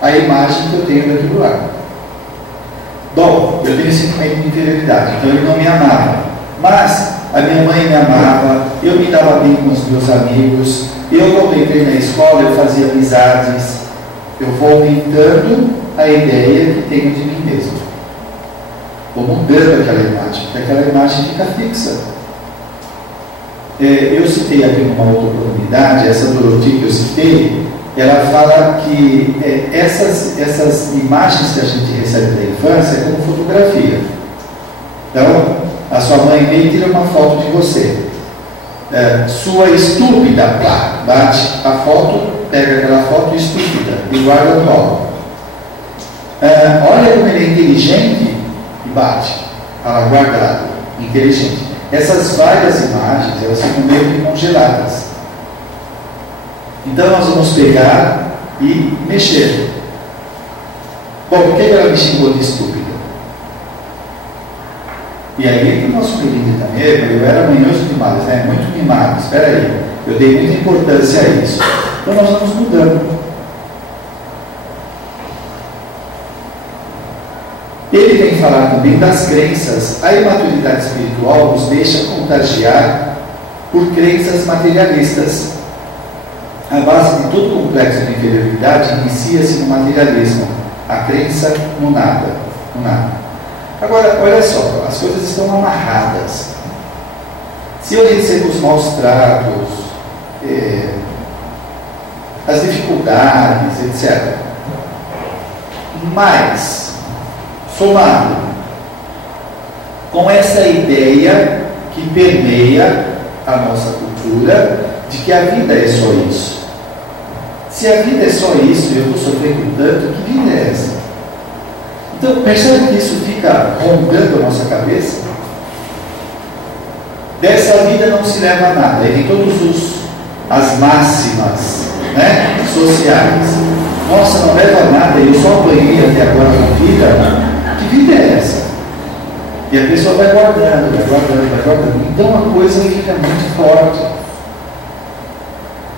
a imagem que eu tenho daquilo lá. Bom, eu tenho sentimento de inferioridade, então ele não me amava. Mas a minha mãe me amava, eu me dava bem com os meus amigos, eu quando entrei na escola, eu fazia amizades. Eu vou aumentando a ideia que tenho de mim mesmo. Vou mudando aquela imagem, porque aquela imagem fica fixa. Eu citei aqui numa outra oportunidade, essa Dorothy que eu citei, ela fala que essas imagens que a gente recebe da infância é como fotografia. Então, a sua mãe vem e tira uma foto de você. Sua estúpida, pá, bate a foto, pega aquela foto estúpida e guarda no álbum. Olha como ele é inteligente e bate, ela guardada, inteligente. Essas várias imagens, elas ficam meio que congeladas. Então nós vamos pegar e mexer. Bom, por que ela me xingou de estúpida? E aí entra o nosso querido também, eu era manhoso demais, né? Muito mimado, espera aí, eu dei muita importância a isso. Então nós vamos mudando. Ele vem falar também das crenças. A imaturidade espiritual nos deixa contagiar por crenças materialistas. A base de todo complexo de inferioridade inicia-se no materialismo, a crença no nada. Agora, olha só, as coisas estão amarradas. Se eu recebo os maus tratos, as dificuldades, etc., mas somado com essa ideia que permeia a nossa cultura de que a vida é só isso. Se a vida é só isso e eu estou sofrendo tanto, que vida é essa? Então, percebe que isso fica rondando a nossa cabeça? Dessa vida não se leva a nada. E tem todas as máximas, né, sociais. Nossa, não leva a nada, eu só apanhei até agora na vida. Que vida é essa? E a pessoa vai guardando, vai guardando, vai guardando. Então a coisa fica muito forte.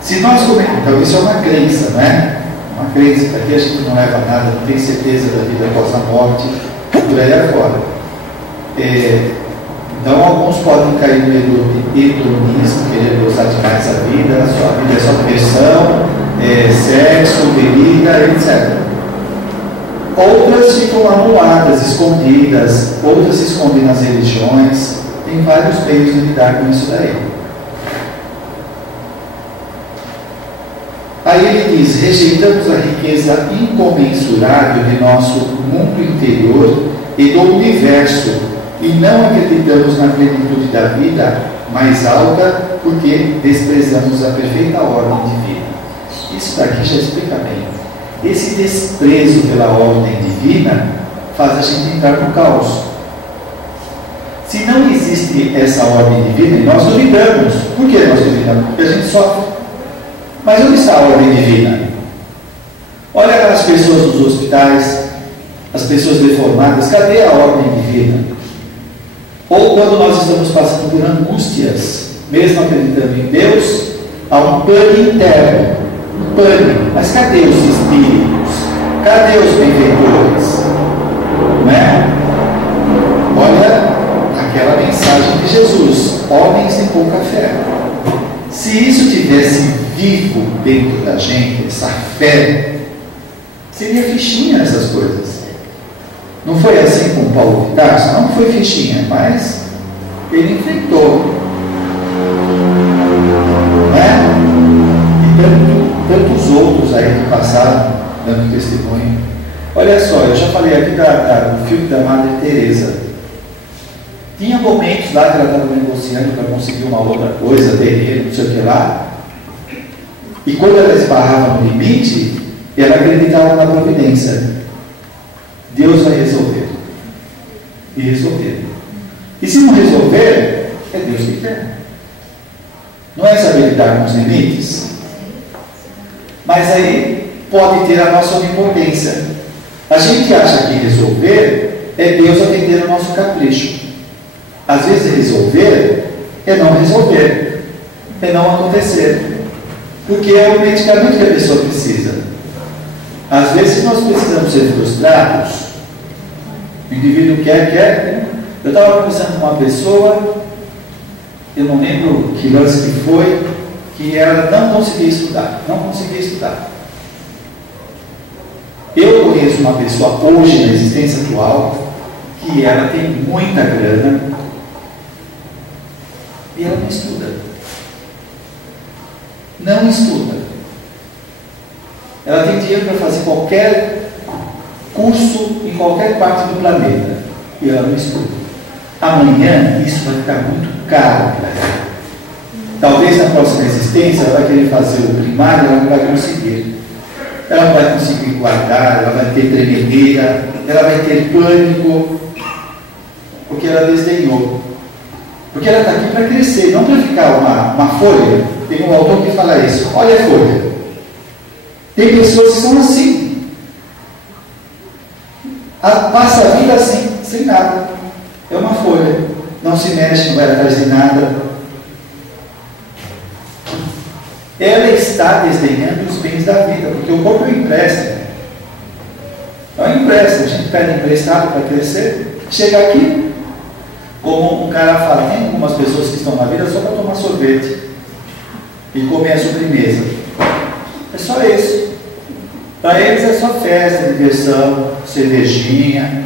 Se nós comentamos, então isso é uma crença, né? Uma crença, daqui a gente não leva nada, não tem certeza da vida após a morte, por aí afora. Então alguns podem cair no hedonismo, querer gostar demais da vida, a sua vida é só diversão, sexo, bebida, etc. Outras ficam anuladas, escondidas, outras se escondem nas religiões. Tem vários meios de lidar com isso daí. Aí ele diz: rejeitamos a riqueza incomensurável de nosso mundo interior e do universo, e não acreditamos na plenitude da vida mais alta, porque desprezamos a perfeita ordem divina. Isso daqui já explica bem. Esse desprezo pela ordem divina faz a gente entrar no caos. Se não existe essa ordem divina, e nós duvidamos. Por que nós duvidamos? Porque a gente sofre. Mas onde está a ordem divina? Olha as pessoas nos hospitais, as pessoas deformadas, cadê a ordem divina? Ou quando nós estamos passando por angústias, mesmo acreditando em Deus, há um pânico interno. Pânico. Mas cadê os espíritos? Cadê os benfeitores? Não é? Olha aquela mensagem de Jesus: homens de pouca fé. Se isso tivesse vivo dentro da gente, essa fé, seria fichinha essas coisas. Não foi assim com Paulo de Tarso? Não foi fichinha, mas ele enfrentou. Não é? E tantos outros aí que passaram dando testemunho. Olha só, eu já falei aqui do filme da Madre Teresa. Tinha momentos lá que ela estava negociando para conseguir uma outra coisa, terreno, não sei o que lá. E quando ela esbarrava no limite, ela acreditava na providência. Deus vai resolver. E resolver. E se não resolver, é Deus que quer. Não é saber lidar com os limites? Mas aí pode ter a nossa onipotência. A gente acha que resolver é Deus atender o nosso capricho. Às vezes resolver é não resolver, é não acontecer. Porque é o medicamento que a pessoa precisa. Às vezes nós precisamos ser frustrados. O indivíduo quer. Eu estava conversando com uma pessoa, eu não lembro que lance que foi, que ela não conseguia estudar. Eu conheço uma pessoa hoje na existência atual que ela tem muita grana e ela não estuda. Não estuda. Ela tem dinheiro para fazer qualquer curso em qualquer parte do planeta e ela não estuda. Amanhã isso vai ficar muito caro para ela. Talvez na próxima existência ela vai querer fazer o primário e ela não vai conseguir. Ela não vai conseguir guardar, ela vai ter tremedeira, ela vai ter pânico, porque ela desdenhou. Porque ela está aqui para crescer, não para ficar uma folha. Tem um autor que fala isso: olha a folha. Tem pessoas que são assim. Passa a vida assim, sem nada. É uma folha. Não se mexe, não vai atrás de nada. Ela está desdenhando os bens da vida, porque o corpo é um empréstimo. É um empréstimo. A gente pede emprestado para crescer. Chega aqui, como um cara fala, tem algumas pessoas que estão na vida só para tomar sorvete e comer a sobremesa. É só isso. Para eles é só festa, diversão, cervejinha.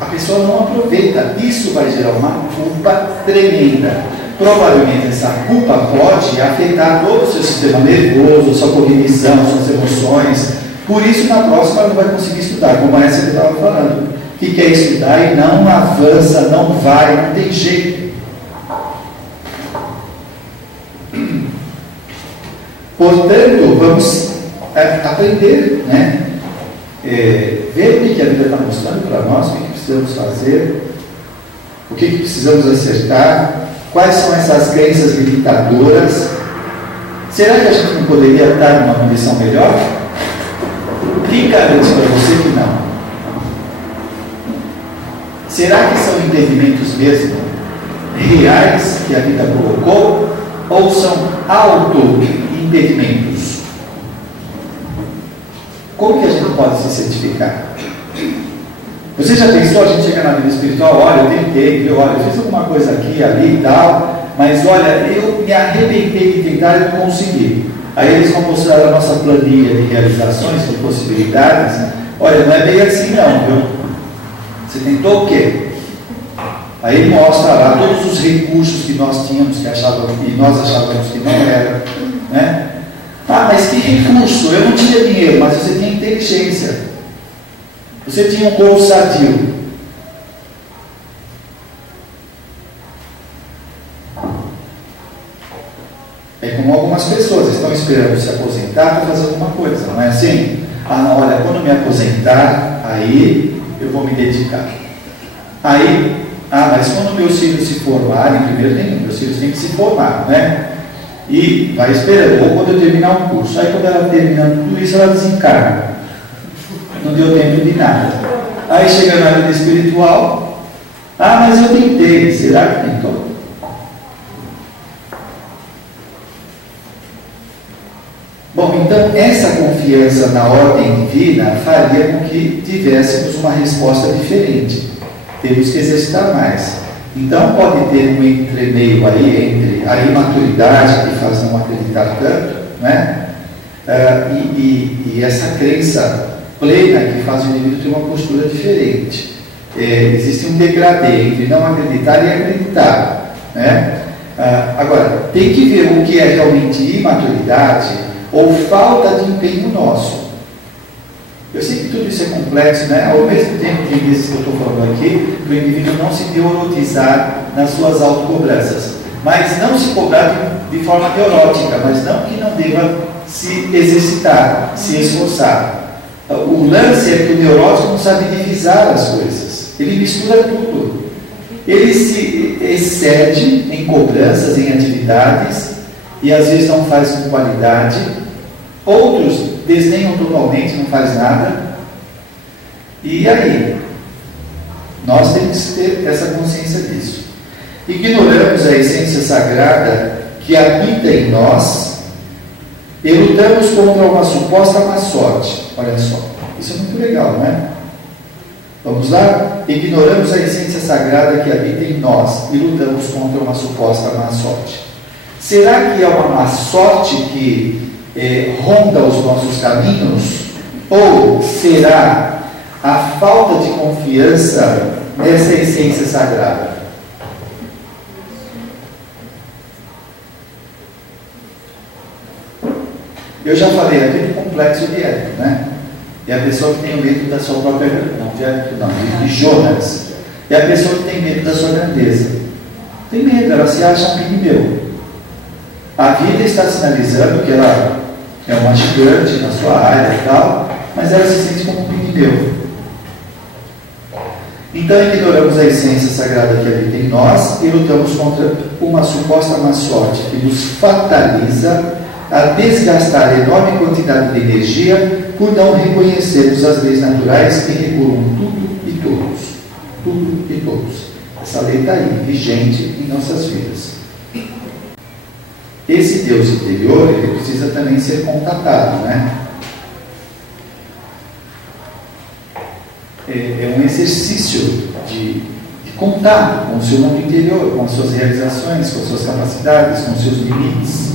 A pessoa não aproveita. Isso vai gerar uma culpa tremenda. Provavelmente essa culpa pode afetar todo o seu sistema nervoso, sua cognição, suas emoções. Por isso, na próxima, ela não vai conseguir estudar, como essa que eu estava falando. que quer estudar e não avança, não vai, não tem jeito. Portanto, vamos aprender, né? Ver o que a vida está mostrando para nós, o que precisamos fazer, o que precisamos acertar, quais são essas crenças limitadoras. Será que a gente não poderia estar numa condição melhor? Quem garante para você que não? Será que são entendimentos mesmo reais que a vida colocou? Ou são auto-impedimentos? Como que a gente pode se certificar? Você já pensou, a gente chega na vida espiritual, olha, eu tentei, viu? Olha, eu fiz alguma coisa aqui, ali e tal, mas olha, eu me arrebentei de tentar e não consegui. Aí eles vão mostrar a nossa planilha de realizações, de possibilidades. Olha, não é bem assim não, viu? Você tentou o quê? Aí ele mostra lá todos os recursos que nós tínhamos, que nós achávamos que não eram, né? Ah, mas que recurso? Eu não tinha dinheiro, mas você tinha inteligência. Você tinha um corpo sadio. É como algumas pessoas estão esperando se aposentar para fazer alguma coisa, não é assim? Ah, não, olha, quando me aposentar, aí eu vou me dedicar. Aí, mas quando meus filhos se formarem, primeiro meus filhos têm que se formar, né? E vai esperando, ou quando eu terminar um curso. Aí quando ela termina tudo isso, ela desencarna. Não deu tempo de nada. Aí chega na vida espiritual, mas eu tentei. Será que tentou? Bom, então essa confiança na ordem divina faria com que tivéssemos uma resposta diferente. Temos que exercitar mais. Então pode ter um entremeio aí entre a imaturidade que faz não acreditar tanto, né? E essa crença plena que faz o indivíduo ter uma postura diferente. Existe um degradê entre não acreditar e acreditar, né? Agora, tem que ver o que é realmente imaturidade ou falta de empenho nosso. Eu sei que tudo isso é complexo, né? Ao mesmo tempo, tem vezes que eu estou falando aqui, que o indivíduo não se neurotizar nas suas autocobranças. Mas não se cobrar de forma neurótica, mas não que não deva se exercitar, se esforçar. O lance é que o neurótico não sabe divisar as coisas. Ele mistura tudo. Ele se excede em cobranças, em atividades, e às vezes não faz com qualidade. Outros desdenham totalmente, não faz nada. E aí? Nós temos que ter essa consciência disso. Ignoramos a essência sagrada que habita em nós e lutamos contra uma suposta má sorte. Olha só, isso é muito legal, não é? Vamos lá? Ignoramos a essência sagrada que habita em nós e lutamos contra uma suposta má sorte. Será que é uma má sorte que ronda os nossos caminhos? Ou será a falta de confiança nessa essência sagrada? Eu já falei aqui do complexo de Édipo, né? É a pessoa que tem o medo da sua própria de Jonas. É a pessoa que tem medo da sua grandeza. Tem medo, ela se acha um pigmeu. A vida está sinalizando que ela é uma gigante na sua área e tal, mas ela se sente como um pigmeu. Então ignoramos a essência sagrada que habita em nós e lutamos contra uma suposta má sorte que nos fataliza a desgastar enorme quantidade de energia por não reconhecermos as leis naturais que regulam tudo e todos. Tudo e todos. Essa lei está aí, vigente em nossas vidas. Esse Deus interior, ele precisa também ser contatado, né? É um exercício de contato com o seu mundo interior, com as suas realizações, com as suas capacidades, com os seus limites.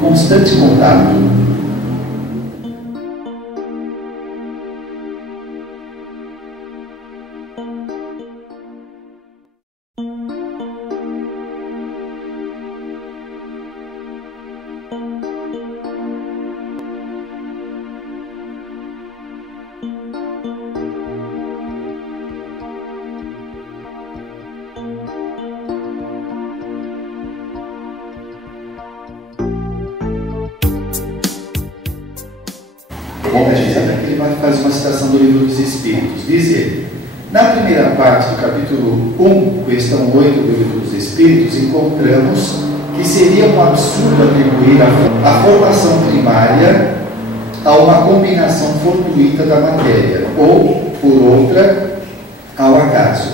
Constante contato. Como diz, até que ele vai fazer uma citação do Livro dos Espíritos. Diz ele: na primeira parte do capítulo 1, questão 8 do Livro dos Espíritos, encontramos que seria um absurdo atribuir a formação primária a uma combinação fortuita da matéria, ou, por outra, ao acaso.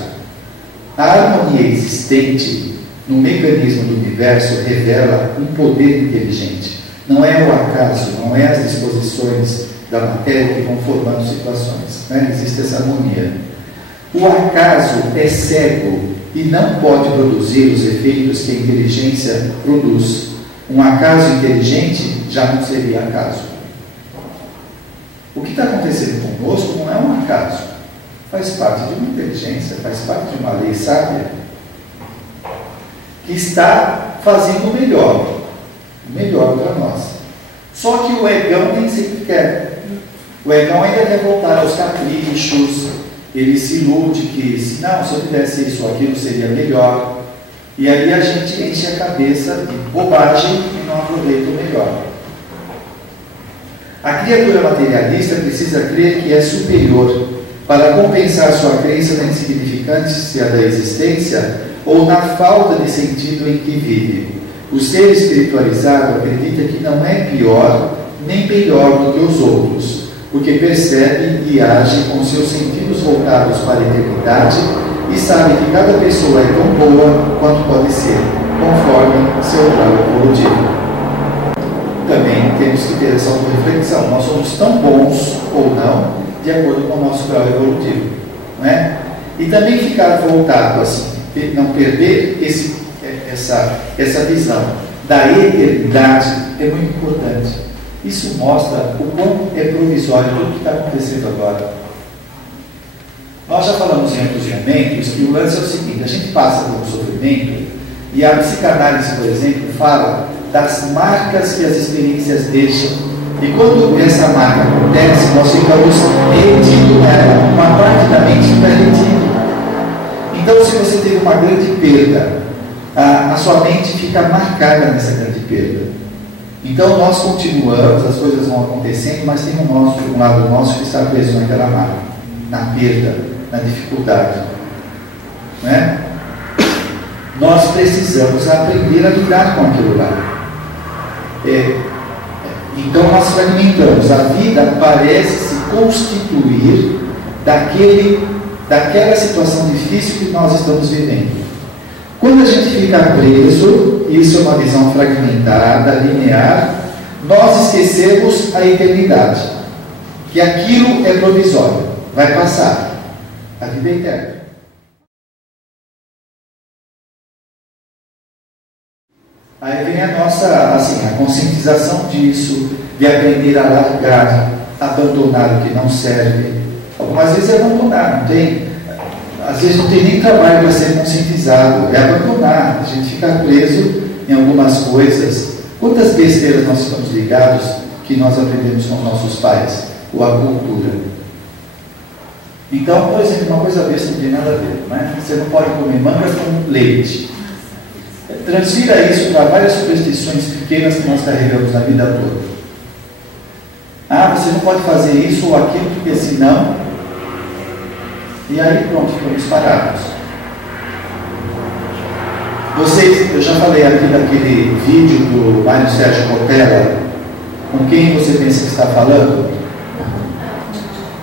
A harmonia existente no mecanismo do universo revela um poder inteligente. Não é o acaso, não é as disposições da matéria que vão formando situações. Né? Existe essa harmonia. O acaso é cego e não pode produzir os efeitos que a inteligência produz. Um acaso inteligente já não seria acaso. O que está acontecendo conosco não é um acaso. Faz parte de uma inteligência, faz parte de uma lei sábia que está fazendo o melhor para nós. Só que o egão nem sempre quer. O egão ainda quer voltar aos caprichos. Ele se ilude que, se eu fizesse isso ou aquilo, seria melhor. E aí a gente enche a cabeça de bobagem e não aproveita o melhor. A criatura materialista precisa crer que é superior para compensar sua crença na insignificância da existência ou na falta de sentido em que vive. O ser espiritualizado acredita que não é pior nem melhor do que os outros, porque percebe e age com seus sentidos voltados para a eternidade e sabe que cada pessoa é tão boa quanto pode ser, conforme seu grau evolutivo. Também temos que ter essa autorreflexão. Nós somos tão bons ou não, de acordo com o nosso grau evolutivo. Não é? E também ficar voltado assim, não perder essa visão da eternidade é muito importante. Isso mostra o quão é provisório tudo que está acontecendo agora. Nós já falamos em outros momentos que o lance é o seguinte: a gente passa por um sofrimento e a psicanálise, por exemplo, fala das marcas que as experiências deixam. E quando essa marca acontece, nós ficamos retidos nela, uma parte da mente fica retida. Então, se você teve uma grande perda, a sua mente fica marcada nessa grande perda. Então nós continuamos, as coisas vão acontecendo, mas tem um lado nosso que está preso naquela marca, na perda, na dificuldade. Não é? Nós precisamos aprender a lidar com aquilo lá. Então nós fragmentamos. A vida parece se constituir daquela situação difícil que nós estamos vivendo. Quando a gente fica preso, isso é uma visão fragmentada, linear, nós esquecemos a eternidade, que aquilo é provisório, vai passar, a vida é eterna. Aí vem a nossa, a conscientização disso, de aprender a largar, abandonar o que não serve. Algumas vezes é abandonar, não tem? Às vezes não tem nem trabalho para ser conscientizado, é abandonar, a gente fica preso em algumas coisas. Quantas besteiras nós estamos ligados que nós aprendemos com nossos pais, ou a cultura? Então, por exemplo, uma coisa besta não tem nada a ver, não é? Você não pode comer mangas com leite. Transfira isso para várias superstições pequenas que nós carregamos na vida toda. Você não pode fazer isso ou aquilo, porque senão... E aí pronto, ficamos parados. Eu já falei aqui daquele vídeo do Mário Sérgio Cortella. Com quem você pensa que está falando?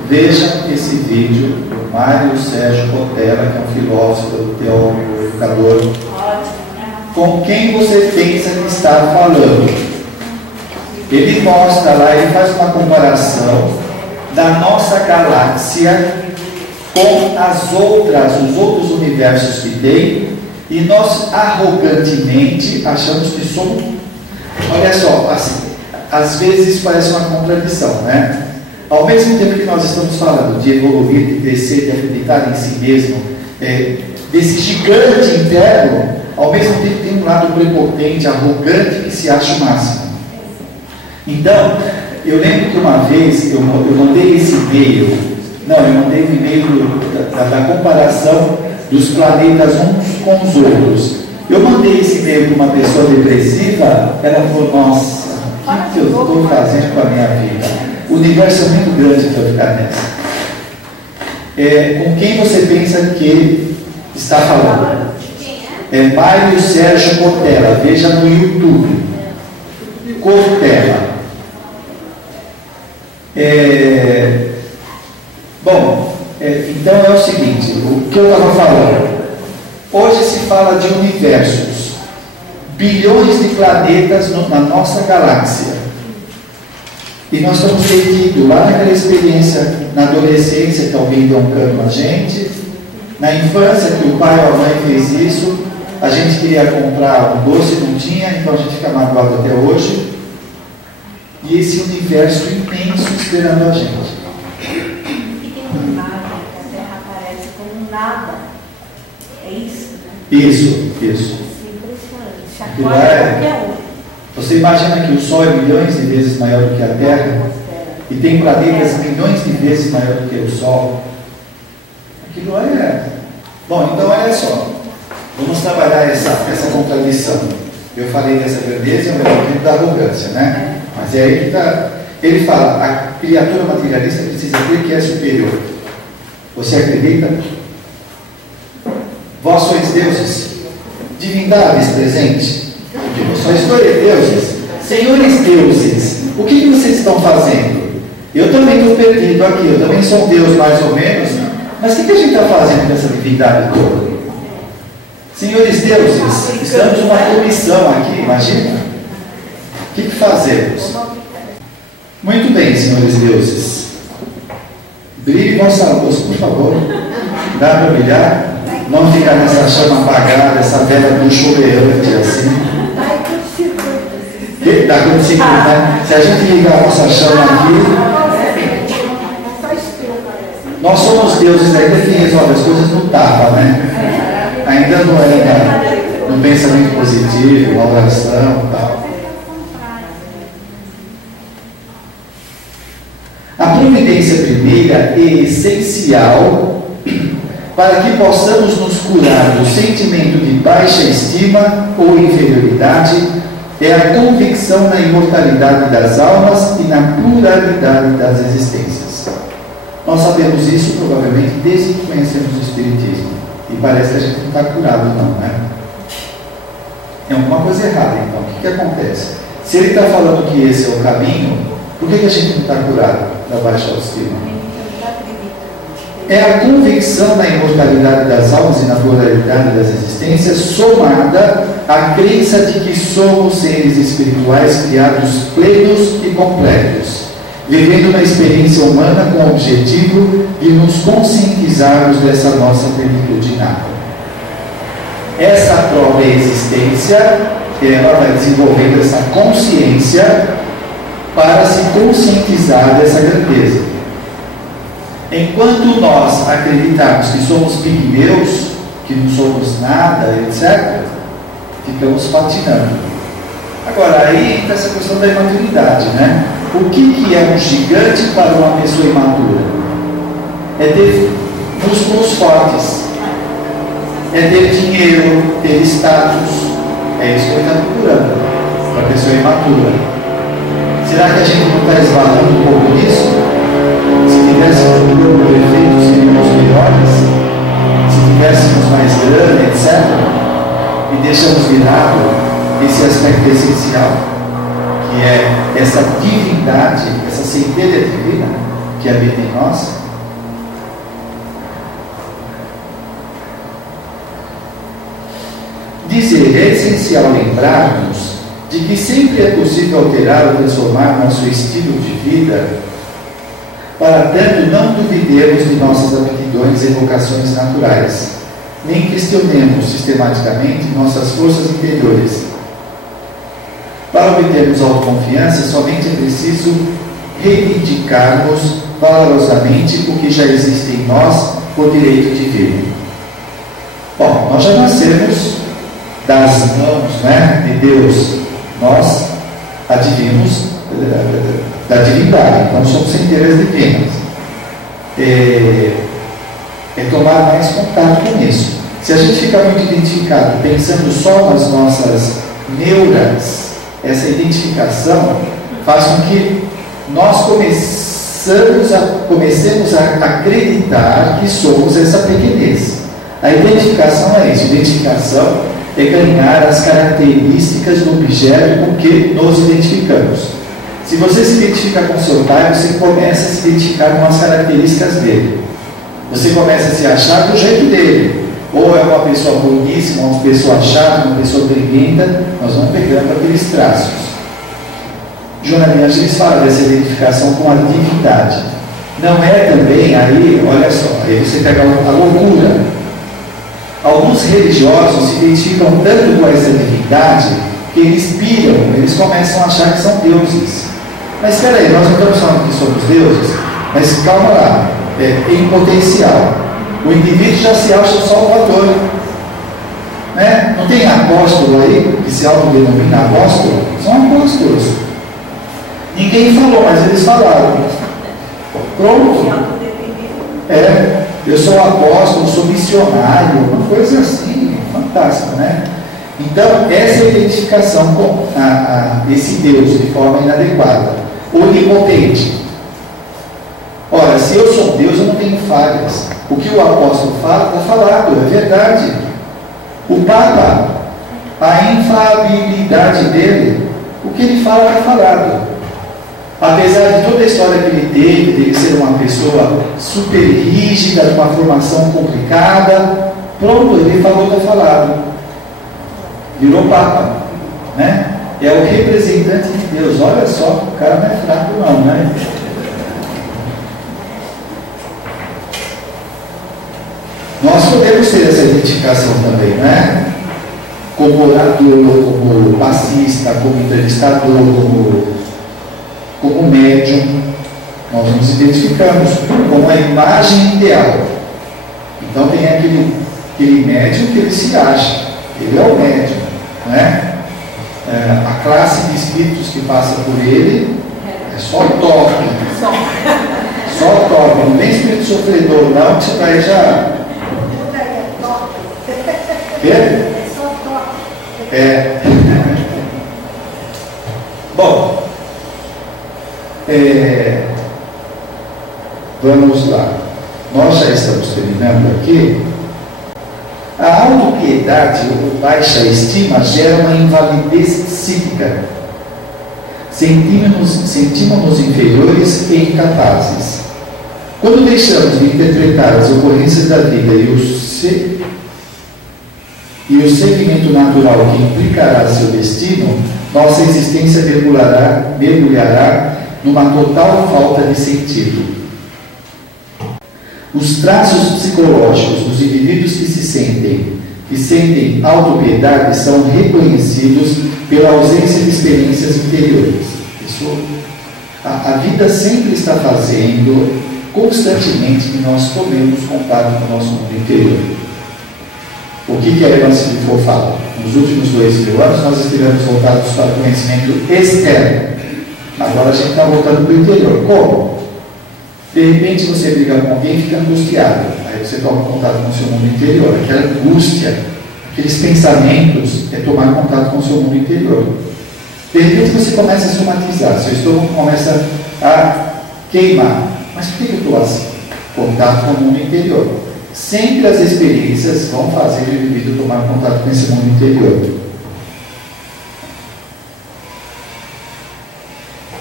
Veja esse vídeo do Mário Sérgio Cortella, que é um filósofo, teólogo, educador. Com quem você pensa que está falando? Ele mostra lá, ele faz uma comparação da nossa galáxia com os outros universos que tem, e nós arrogantemente achamos que somos. Olha só, assim, às vezes isso parece uma contradição, né? Ao mesmo tempo que nós estamos falando de evoluir, de crescer, de acreditar em si mesmo, desse gigante interno, ao mesmo tempo tem um lado prepotente, arrogante, que se acha o máximo. Então, eu lembro que uma vez eu mandei esse e-mail. Eu mandei um e-mail da comparação dos planetas uns com os outros. Eu mandei esse e-mail para uma pessoa depressiva, ela falou: nossa, o que eu estou fazendo com a minha vida? O universo é muito grande para ficar nessa. Com quem você pensa que está falando? É Mário Sérgio Cortella. Veja no YouTube. Cortella. Então é o seguinte, o que eu estava falando. Hoje se fala de universos, bilhões de planetas na nossa galáxia. E nós estamos perdidos lá naquela experiência, na adolescência que alguém deu um cano na gente, na infância que o pai ou a mãe fez isso, a gente queria comprar um doce e não tinha, então a gente fica magoado até hoje. E esse universo imenso esperando a gente. E tem uma imagem que a Terra aparece como nada. É isso, né? Isso. Impressionante. Aquilo você imagina que o Sol é milhões de vezes maior do que a Terra? E tem planetas milhões de vezes maior do que o Sol? Aquilo é... Bom, então olha só. Vamos trabalhar essa contradição. Eu falei dessa grandeza, mas é o da arrogância, né? Mas é aí que está. Ele fala, a criatura materialista precisa crer que é superior. Você acredita? Vós sois deuses, divindades presentes. Vós sois deuses, senhores deuses. O que vocês estão fazendo? Eu também estou perdido aqui, eu também sou Deus mais ou menos. Mas o que a gente está fazendo com essa divindade toda? Senhores deuses, estamos numa comissão aqui, imagina. O que fazemos? Muito bem, senhores deuses. Brilhe vossa luz, por favor. Dá para brilhar? Não ficar nessa chama apagada, essa velha bucholeante assim. Dá curto-circuito, né? Se a gente ligar a nossa chama aqui, nós somos deuses ainda que resolve as coisas no tapa, né? Ainda não é no pensamento positivo, na oração e tal. A providência primeira é essencial para que possamos nos curar do sentimento de baixa estima ou inferioridade, é a convicção na imortalidade das almas e na pluralidade das existências. Nós sabemos isso provavelmente desde que conhecemos o Espiritismo. E parece que a gente não está curado não, né? É alguma coisa errada então. O que acontece? Se ele está falando que esse é o caminho, por que a gente não está curado da baixa autoestima? É a convicção na imortalidade das almas e na pluralidade das existências, somada à crença de que somos seres espirituais criados plenos e completos, vivendo uma experiência humana com o objetivo de nos conscientizarmos dessa nossa plenitude inata. Essa própria existência, ela vai desenvolvendo essa consciência para se conscientizar dessa grandeza. Enquanto nós acreditarmos que somos pigmeus, que não somos nada, etc., ficamos patinando. Agora, aí entra essa questão da imaturidade, né? O que é um gigante para uma pessoa imatura? É ter músculos fortes, é ter dinheiro, ter status. É isso que ele está procurando para a pessoa imatura. Será que a gente não está esbarrando um pouco nisso? Se tivéssemos um grupo perfeito, seríamos melhores. Se tivéssemos mais grana, etc., e deixamos de lado esse aspecto essencial, que é essa divindade, essa centelha divina que habita em nós. Dizer, é essencial lembrarmos de que sempre é possível alterar ou transformar nosso estilo de vida. Para tanto, não duvidemos de nossas aptidões e vocações naturais, nem questionemos sistematicamente nossas forças interiores. Para obtermos autoconfiança, somente é preciso reivindicarmos valorosamente o que já existe em nós por direito divino. Bom, nós já nascemos das mãos, né, de Deus. Nós advimos da divindade, então somos centelhas divinas. É tomar mais contato com isso. Se a gente ficar muito identificado, pensando só nas nossas neuras, essa identificação faz com que nós comecemos comecemos a acreditar que somos essa pequenez. A identificação é isso. Identificação é ganhar as características do objeto com que nos identificamos. Se você se identifica com seu pai, você começa a se identificar com as características dele. Você começa a se achar do jeito dele. Ou é uma pessoa boníssima, uma pessoa chata, uma pessoa briguenta. Nós vamos pegando aqueles traços. Joana de Ângeles fala dessa identificação com a divindade. Não é também aí, olha só, aí você pega a loucura. Alguns religiosos se identificam tanto com essa divindade que eles piram, eles começam a achar que são deuses. Mas espera aí, nós não estamos falando que somos deuses, mas calma lá, em potencial. O indivíduo já se acha o salvador. Né? Não tem apóstolo aí que se autodenomina apóstolo? São apóstolos. Ninguém falou, mas eles falaram. Pronto. Eu sou apóstolo, sou missionário, uma coisa assim, fantástica, né? Então, essa é a identificação com esse Deus de forma inadequada, onipotente. Ora, se eu sou Deus, eu não tenho falhas. O que o apóstolo fala, está falado, é verdade. O Papa, a infalibilidade dele, o que ele fala, está falado. Apesar de toda a história que ele teve, de ele ser uma pessoa super rígida, de uma formação complicada, pronto, ele falou, está falado. Virou Papa, né? É o representante de Deus. Olha só, o cara não é fraco não, né? Nós podemos ter essa identificação também, né? Como orador, como passista, como entrevistador, como médium, nós nos identificamos como a imagem ideal. Então tem aquele médium que ele se acha, ele é o médium, né? A classe de espíritos que passa por ele é só top, só top, não vem espírito sofredor não, que você vai já... Bom, vamos lá. Nós já estamos terminando aqui. A autopiedade ou baixa estima gera uma invalidez psíquica. Sentimos-nos inferiores e incapazes. Quando deixamos de interpretar as ocorrências da vida e o segmento natural que implicará seu destino, nossa existência mergulhará numa total falta de sentido. Os traços psicológicos dos indivíduos que sentem autopiedade são reconhecidos pela ausência de experiências interiores. A vida sempre está fazendo constantemente que nós tomemos contato com o nosso mundo interior. O que a Evan Silifo fala? Nos últimos 2000 anos nós estivemos voltados para o conhecimento externo. Agora a gente está voltando para o interior. Como? De repente você briga com alguém e fica angustiado. Aí você toma contato com o seu mundo interior. Aquela angústia, aqueles pensamentos, é tomar contato com o seu mundo interior. De repente você começa a somatizar. Seu estômago começa a queimar. Mas por que eu estou assim? Contato com o mundo interior. Sempre as experiências vão fazer o indivíduo tomar contato com esse mundo interior.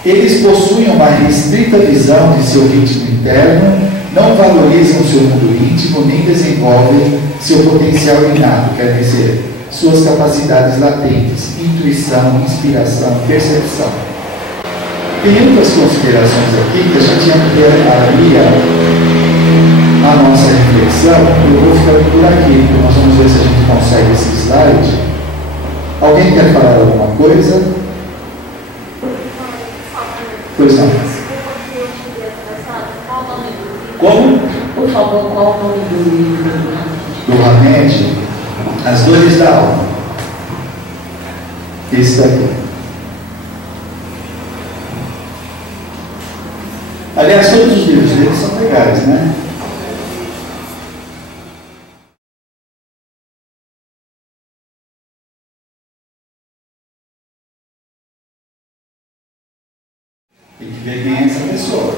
Eles possuem uma restrita visão de seu ritmo interno, não valorizam seu mundo íntimo, nem desenvolvem seu potencial inato, quer dizer, suas capacidades latentes, intuição, inspiração, percepção. Tem outras considerações aqui que a gente ampliaria a nossa reflexão. Eu vou ficando por aqui, então nós vamos ver se a gente consegue esse slide. Alguém quer falar alguma coisa? Pois não. Como? Por favor, qual o nome do livro? Do Hamed, As Dores da Alma. Esse daqui. Aliás, todos os livros deles são legais, né? Tem que ver quem é essa pessoa.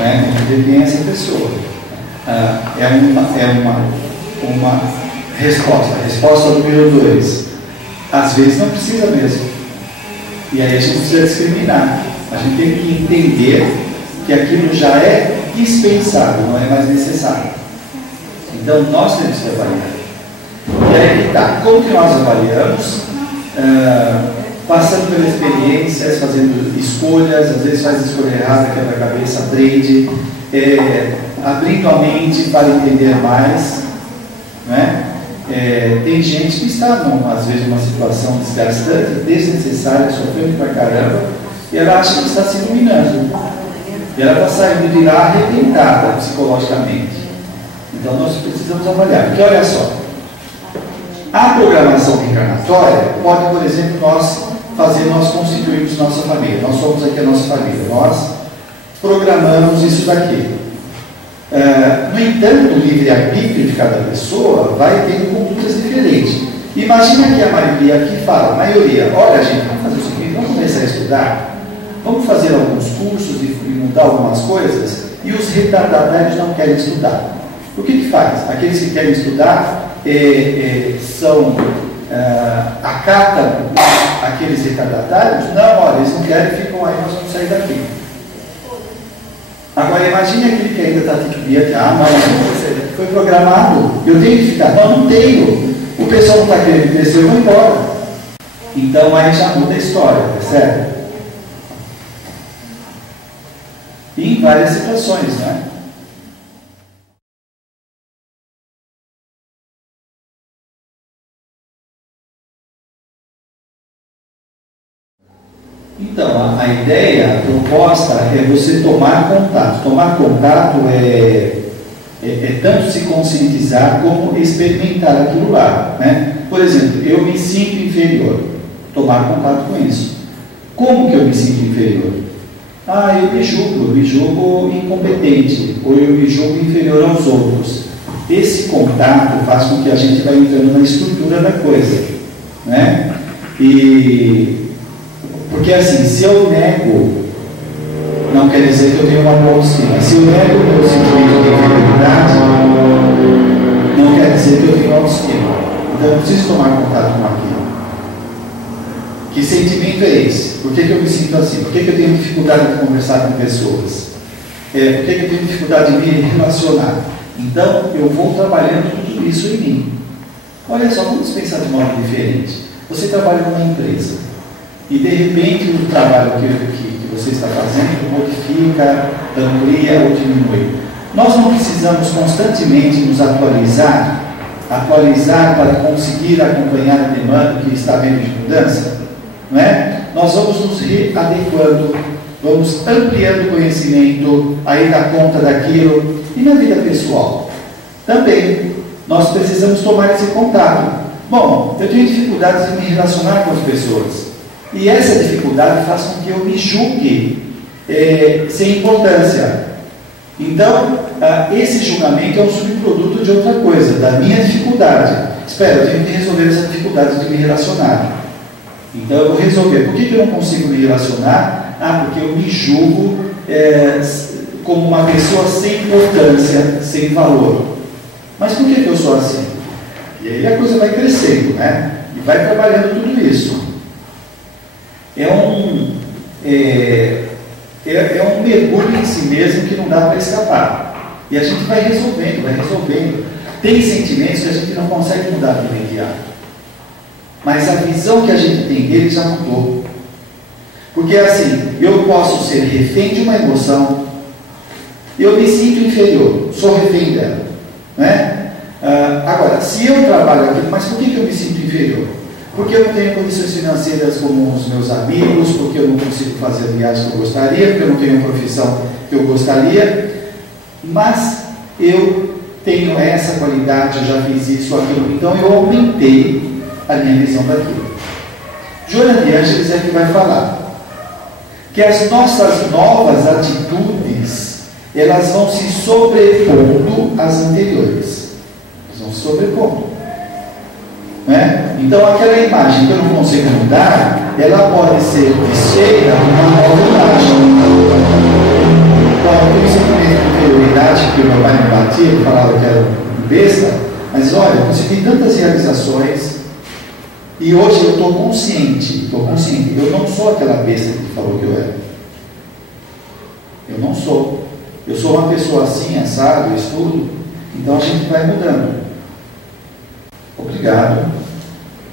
né? Tem que ver quem é essa pessoa. É uma resposta. A resposta número 2. Às vezes não precisa mesmo. E aí a gente precisa discriminar. A gente tem que entender que aquilo já é dispensável, não é mais necessário. Então nós temos que avaliar. E aí que está. Como que nós avaliamos? Passando pelas experiências, fazendo escolhas, às vezes faz escolha errada, quebra a cabeça, aprende, abrindo a mente para entender mais, né? Tem gente que está, às vezes, numa situação desgastante, desnecessária, sofrendo pra caramba, e ela acha que está se iluminando. E ela está saindo de lá arrebentada psicologicamente. Então nós precisamos avaliar. Porque olha só, a programação reencarnatória pode, por exemplo, nós constituirmos nossa família. Nós somos aqui a nossa família. Nós programamos isso daqui. No entanto, o livre-arbítrio de cada pessoa vai tendo condutas diferentes. Imagina que a maioria aqui fala, olha gente, vamos fazer o seguinte, vamos começar a estudar, vamos fazer alguns cursos e mudar algumas coisas, e os retardatários não querem estudar. O que faz? Aqueles que querem estudar acatam aqueles retardatários? Não, olha, eles não querem, ficam aí, nós vamos sair daqui. Agora imagine aquele que ainda está aqui, mas foi programado, eu tenho que ficar. Não tenho. O pessoal não está querendo crescer, eu vou embora. Então aí já muda a história, percebe? E em várias situações, né? Então, a ideia, a proposta é você tomar contato. Tomar contato é tanto se conscientizar como experimentar aquilo lá, né? Por exemplo, eu me sinto inferior. Tomar contato com isso. Como que eu me sinto inferior? Eu me julgo incompetente, ou eu me julgo inferior aos outros. Esse contato faz com que a gente vá entrando na estrutura da coisa, né? Porque assim, se eu nego, não quer dizer que eu tenho uma boa autoestima. Se eu nego o meu sentimento de inferioridade, não quer dizer que eu tenho autoestima. Então eu preciso tomar contato com aquilo. Que sentimento é esse? Por que eu me sinto assim? Por que eu tenho dificuldade de conversar com pessoas? Por que eu tenho dificuldade de me relacionar? Então eu vou trabalhando tudo isso em mim. Olha só, vamos pensar de modo diferente. Você trabalha numa empresa. E de repente o trabalho que você está fazendo modifica, amplia ou diminui. Nós não precisamos constantemente nos atualizar para conseguir acompanhar a demanda que está havendo de mudança, não é? Nós vamos nos readequando, vamos ampliando o conhecimento, aí dar conta daquilo. E na vida pessoal também nós precisamos tomar esse contato. Bom, eu tenho dificuldades de me relacionar com as pessoas. E essa dificuldade faz com que eu me julgue sem importância. Então, esse julgamento é um subproduto de outra coisa, da minha dificuldade. Espera, eu tenho que resolver essa dificuldade de me relacionar. Então, eu vou resolver. Por que eu não consigo me relacionar? Porque eu me julgo como uma pessoa sem importância, sem valor. Mas por que eu sou assim? E aí a coisa vai crescendo, né? E vai trabalhando tudo isso. É um mergulho em si mesmo que não dá para escapar. E a gente vai resolvendo. Tem sentimentos que a gente não consegue mudar de imediato. Mas a visão que a gente tem dele já mudou. Porque assim, eu posso ser refém de uma emoção, eu me sinto inferior, sou refém dela, né? Agora, se eu trabalho aquilo, mas por que eu me sinto inferior? Porque eu não tenho condições financeiras como os meus amigos, porque eu não consigo fazer a viagem que eu gostaria, porque eu não tenho a profissão que eu gostaria, mas eu tenho essa qualidade, eu já fiz isso, aquilo, então eu aumentei a minha visão daquilo. Joana de Ângeles é que vai falar que as nossas novas atitudes, elas vão se sobrepondo às anteriores. Elas vão se sobrepondo. Né? Então aquela imagem que eu não consigo mudar, ela pode ser desfeita numa nova imagem. Bom, eu tenho um sentimento de inferioridade, porque meu pai me batia, ele falava que era um besta, mas olha, eu consegui tantas realizações e hoje eu estou consciente, eu não sou aquela besta que ele falou que eu era. Eu não sou. Eu sou uma pessoa assim, assado, eu estudo, então a gente vai mudando. Obrigado.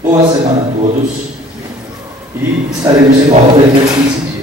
Boa semana a todos. E estaremos de volta daqui a 15 dias.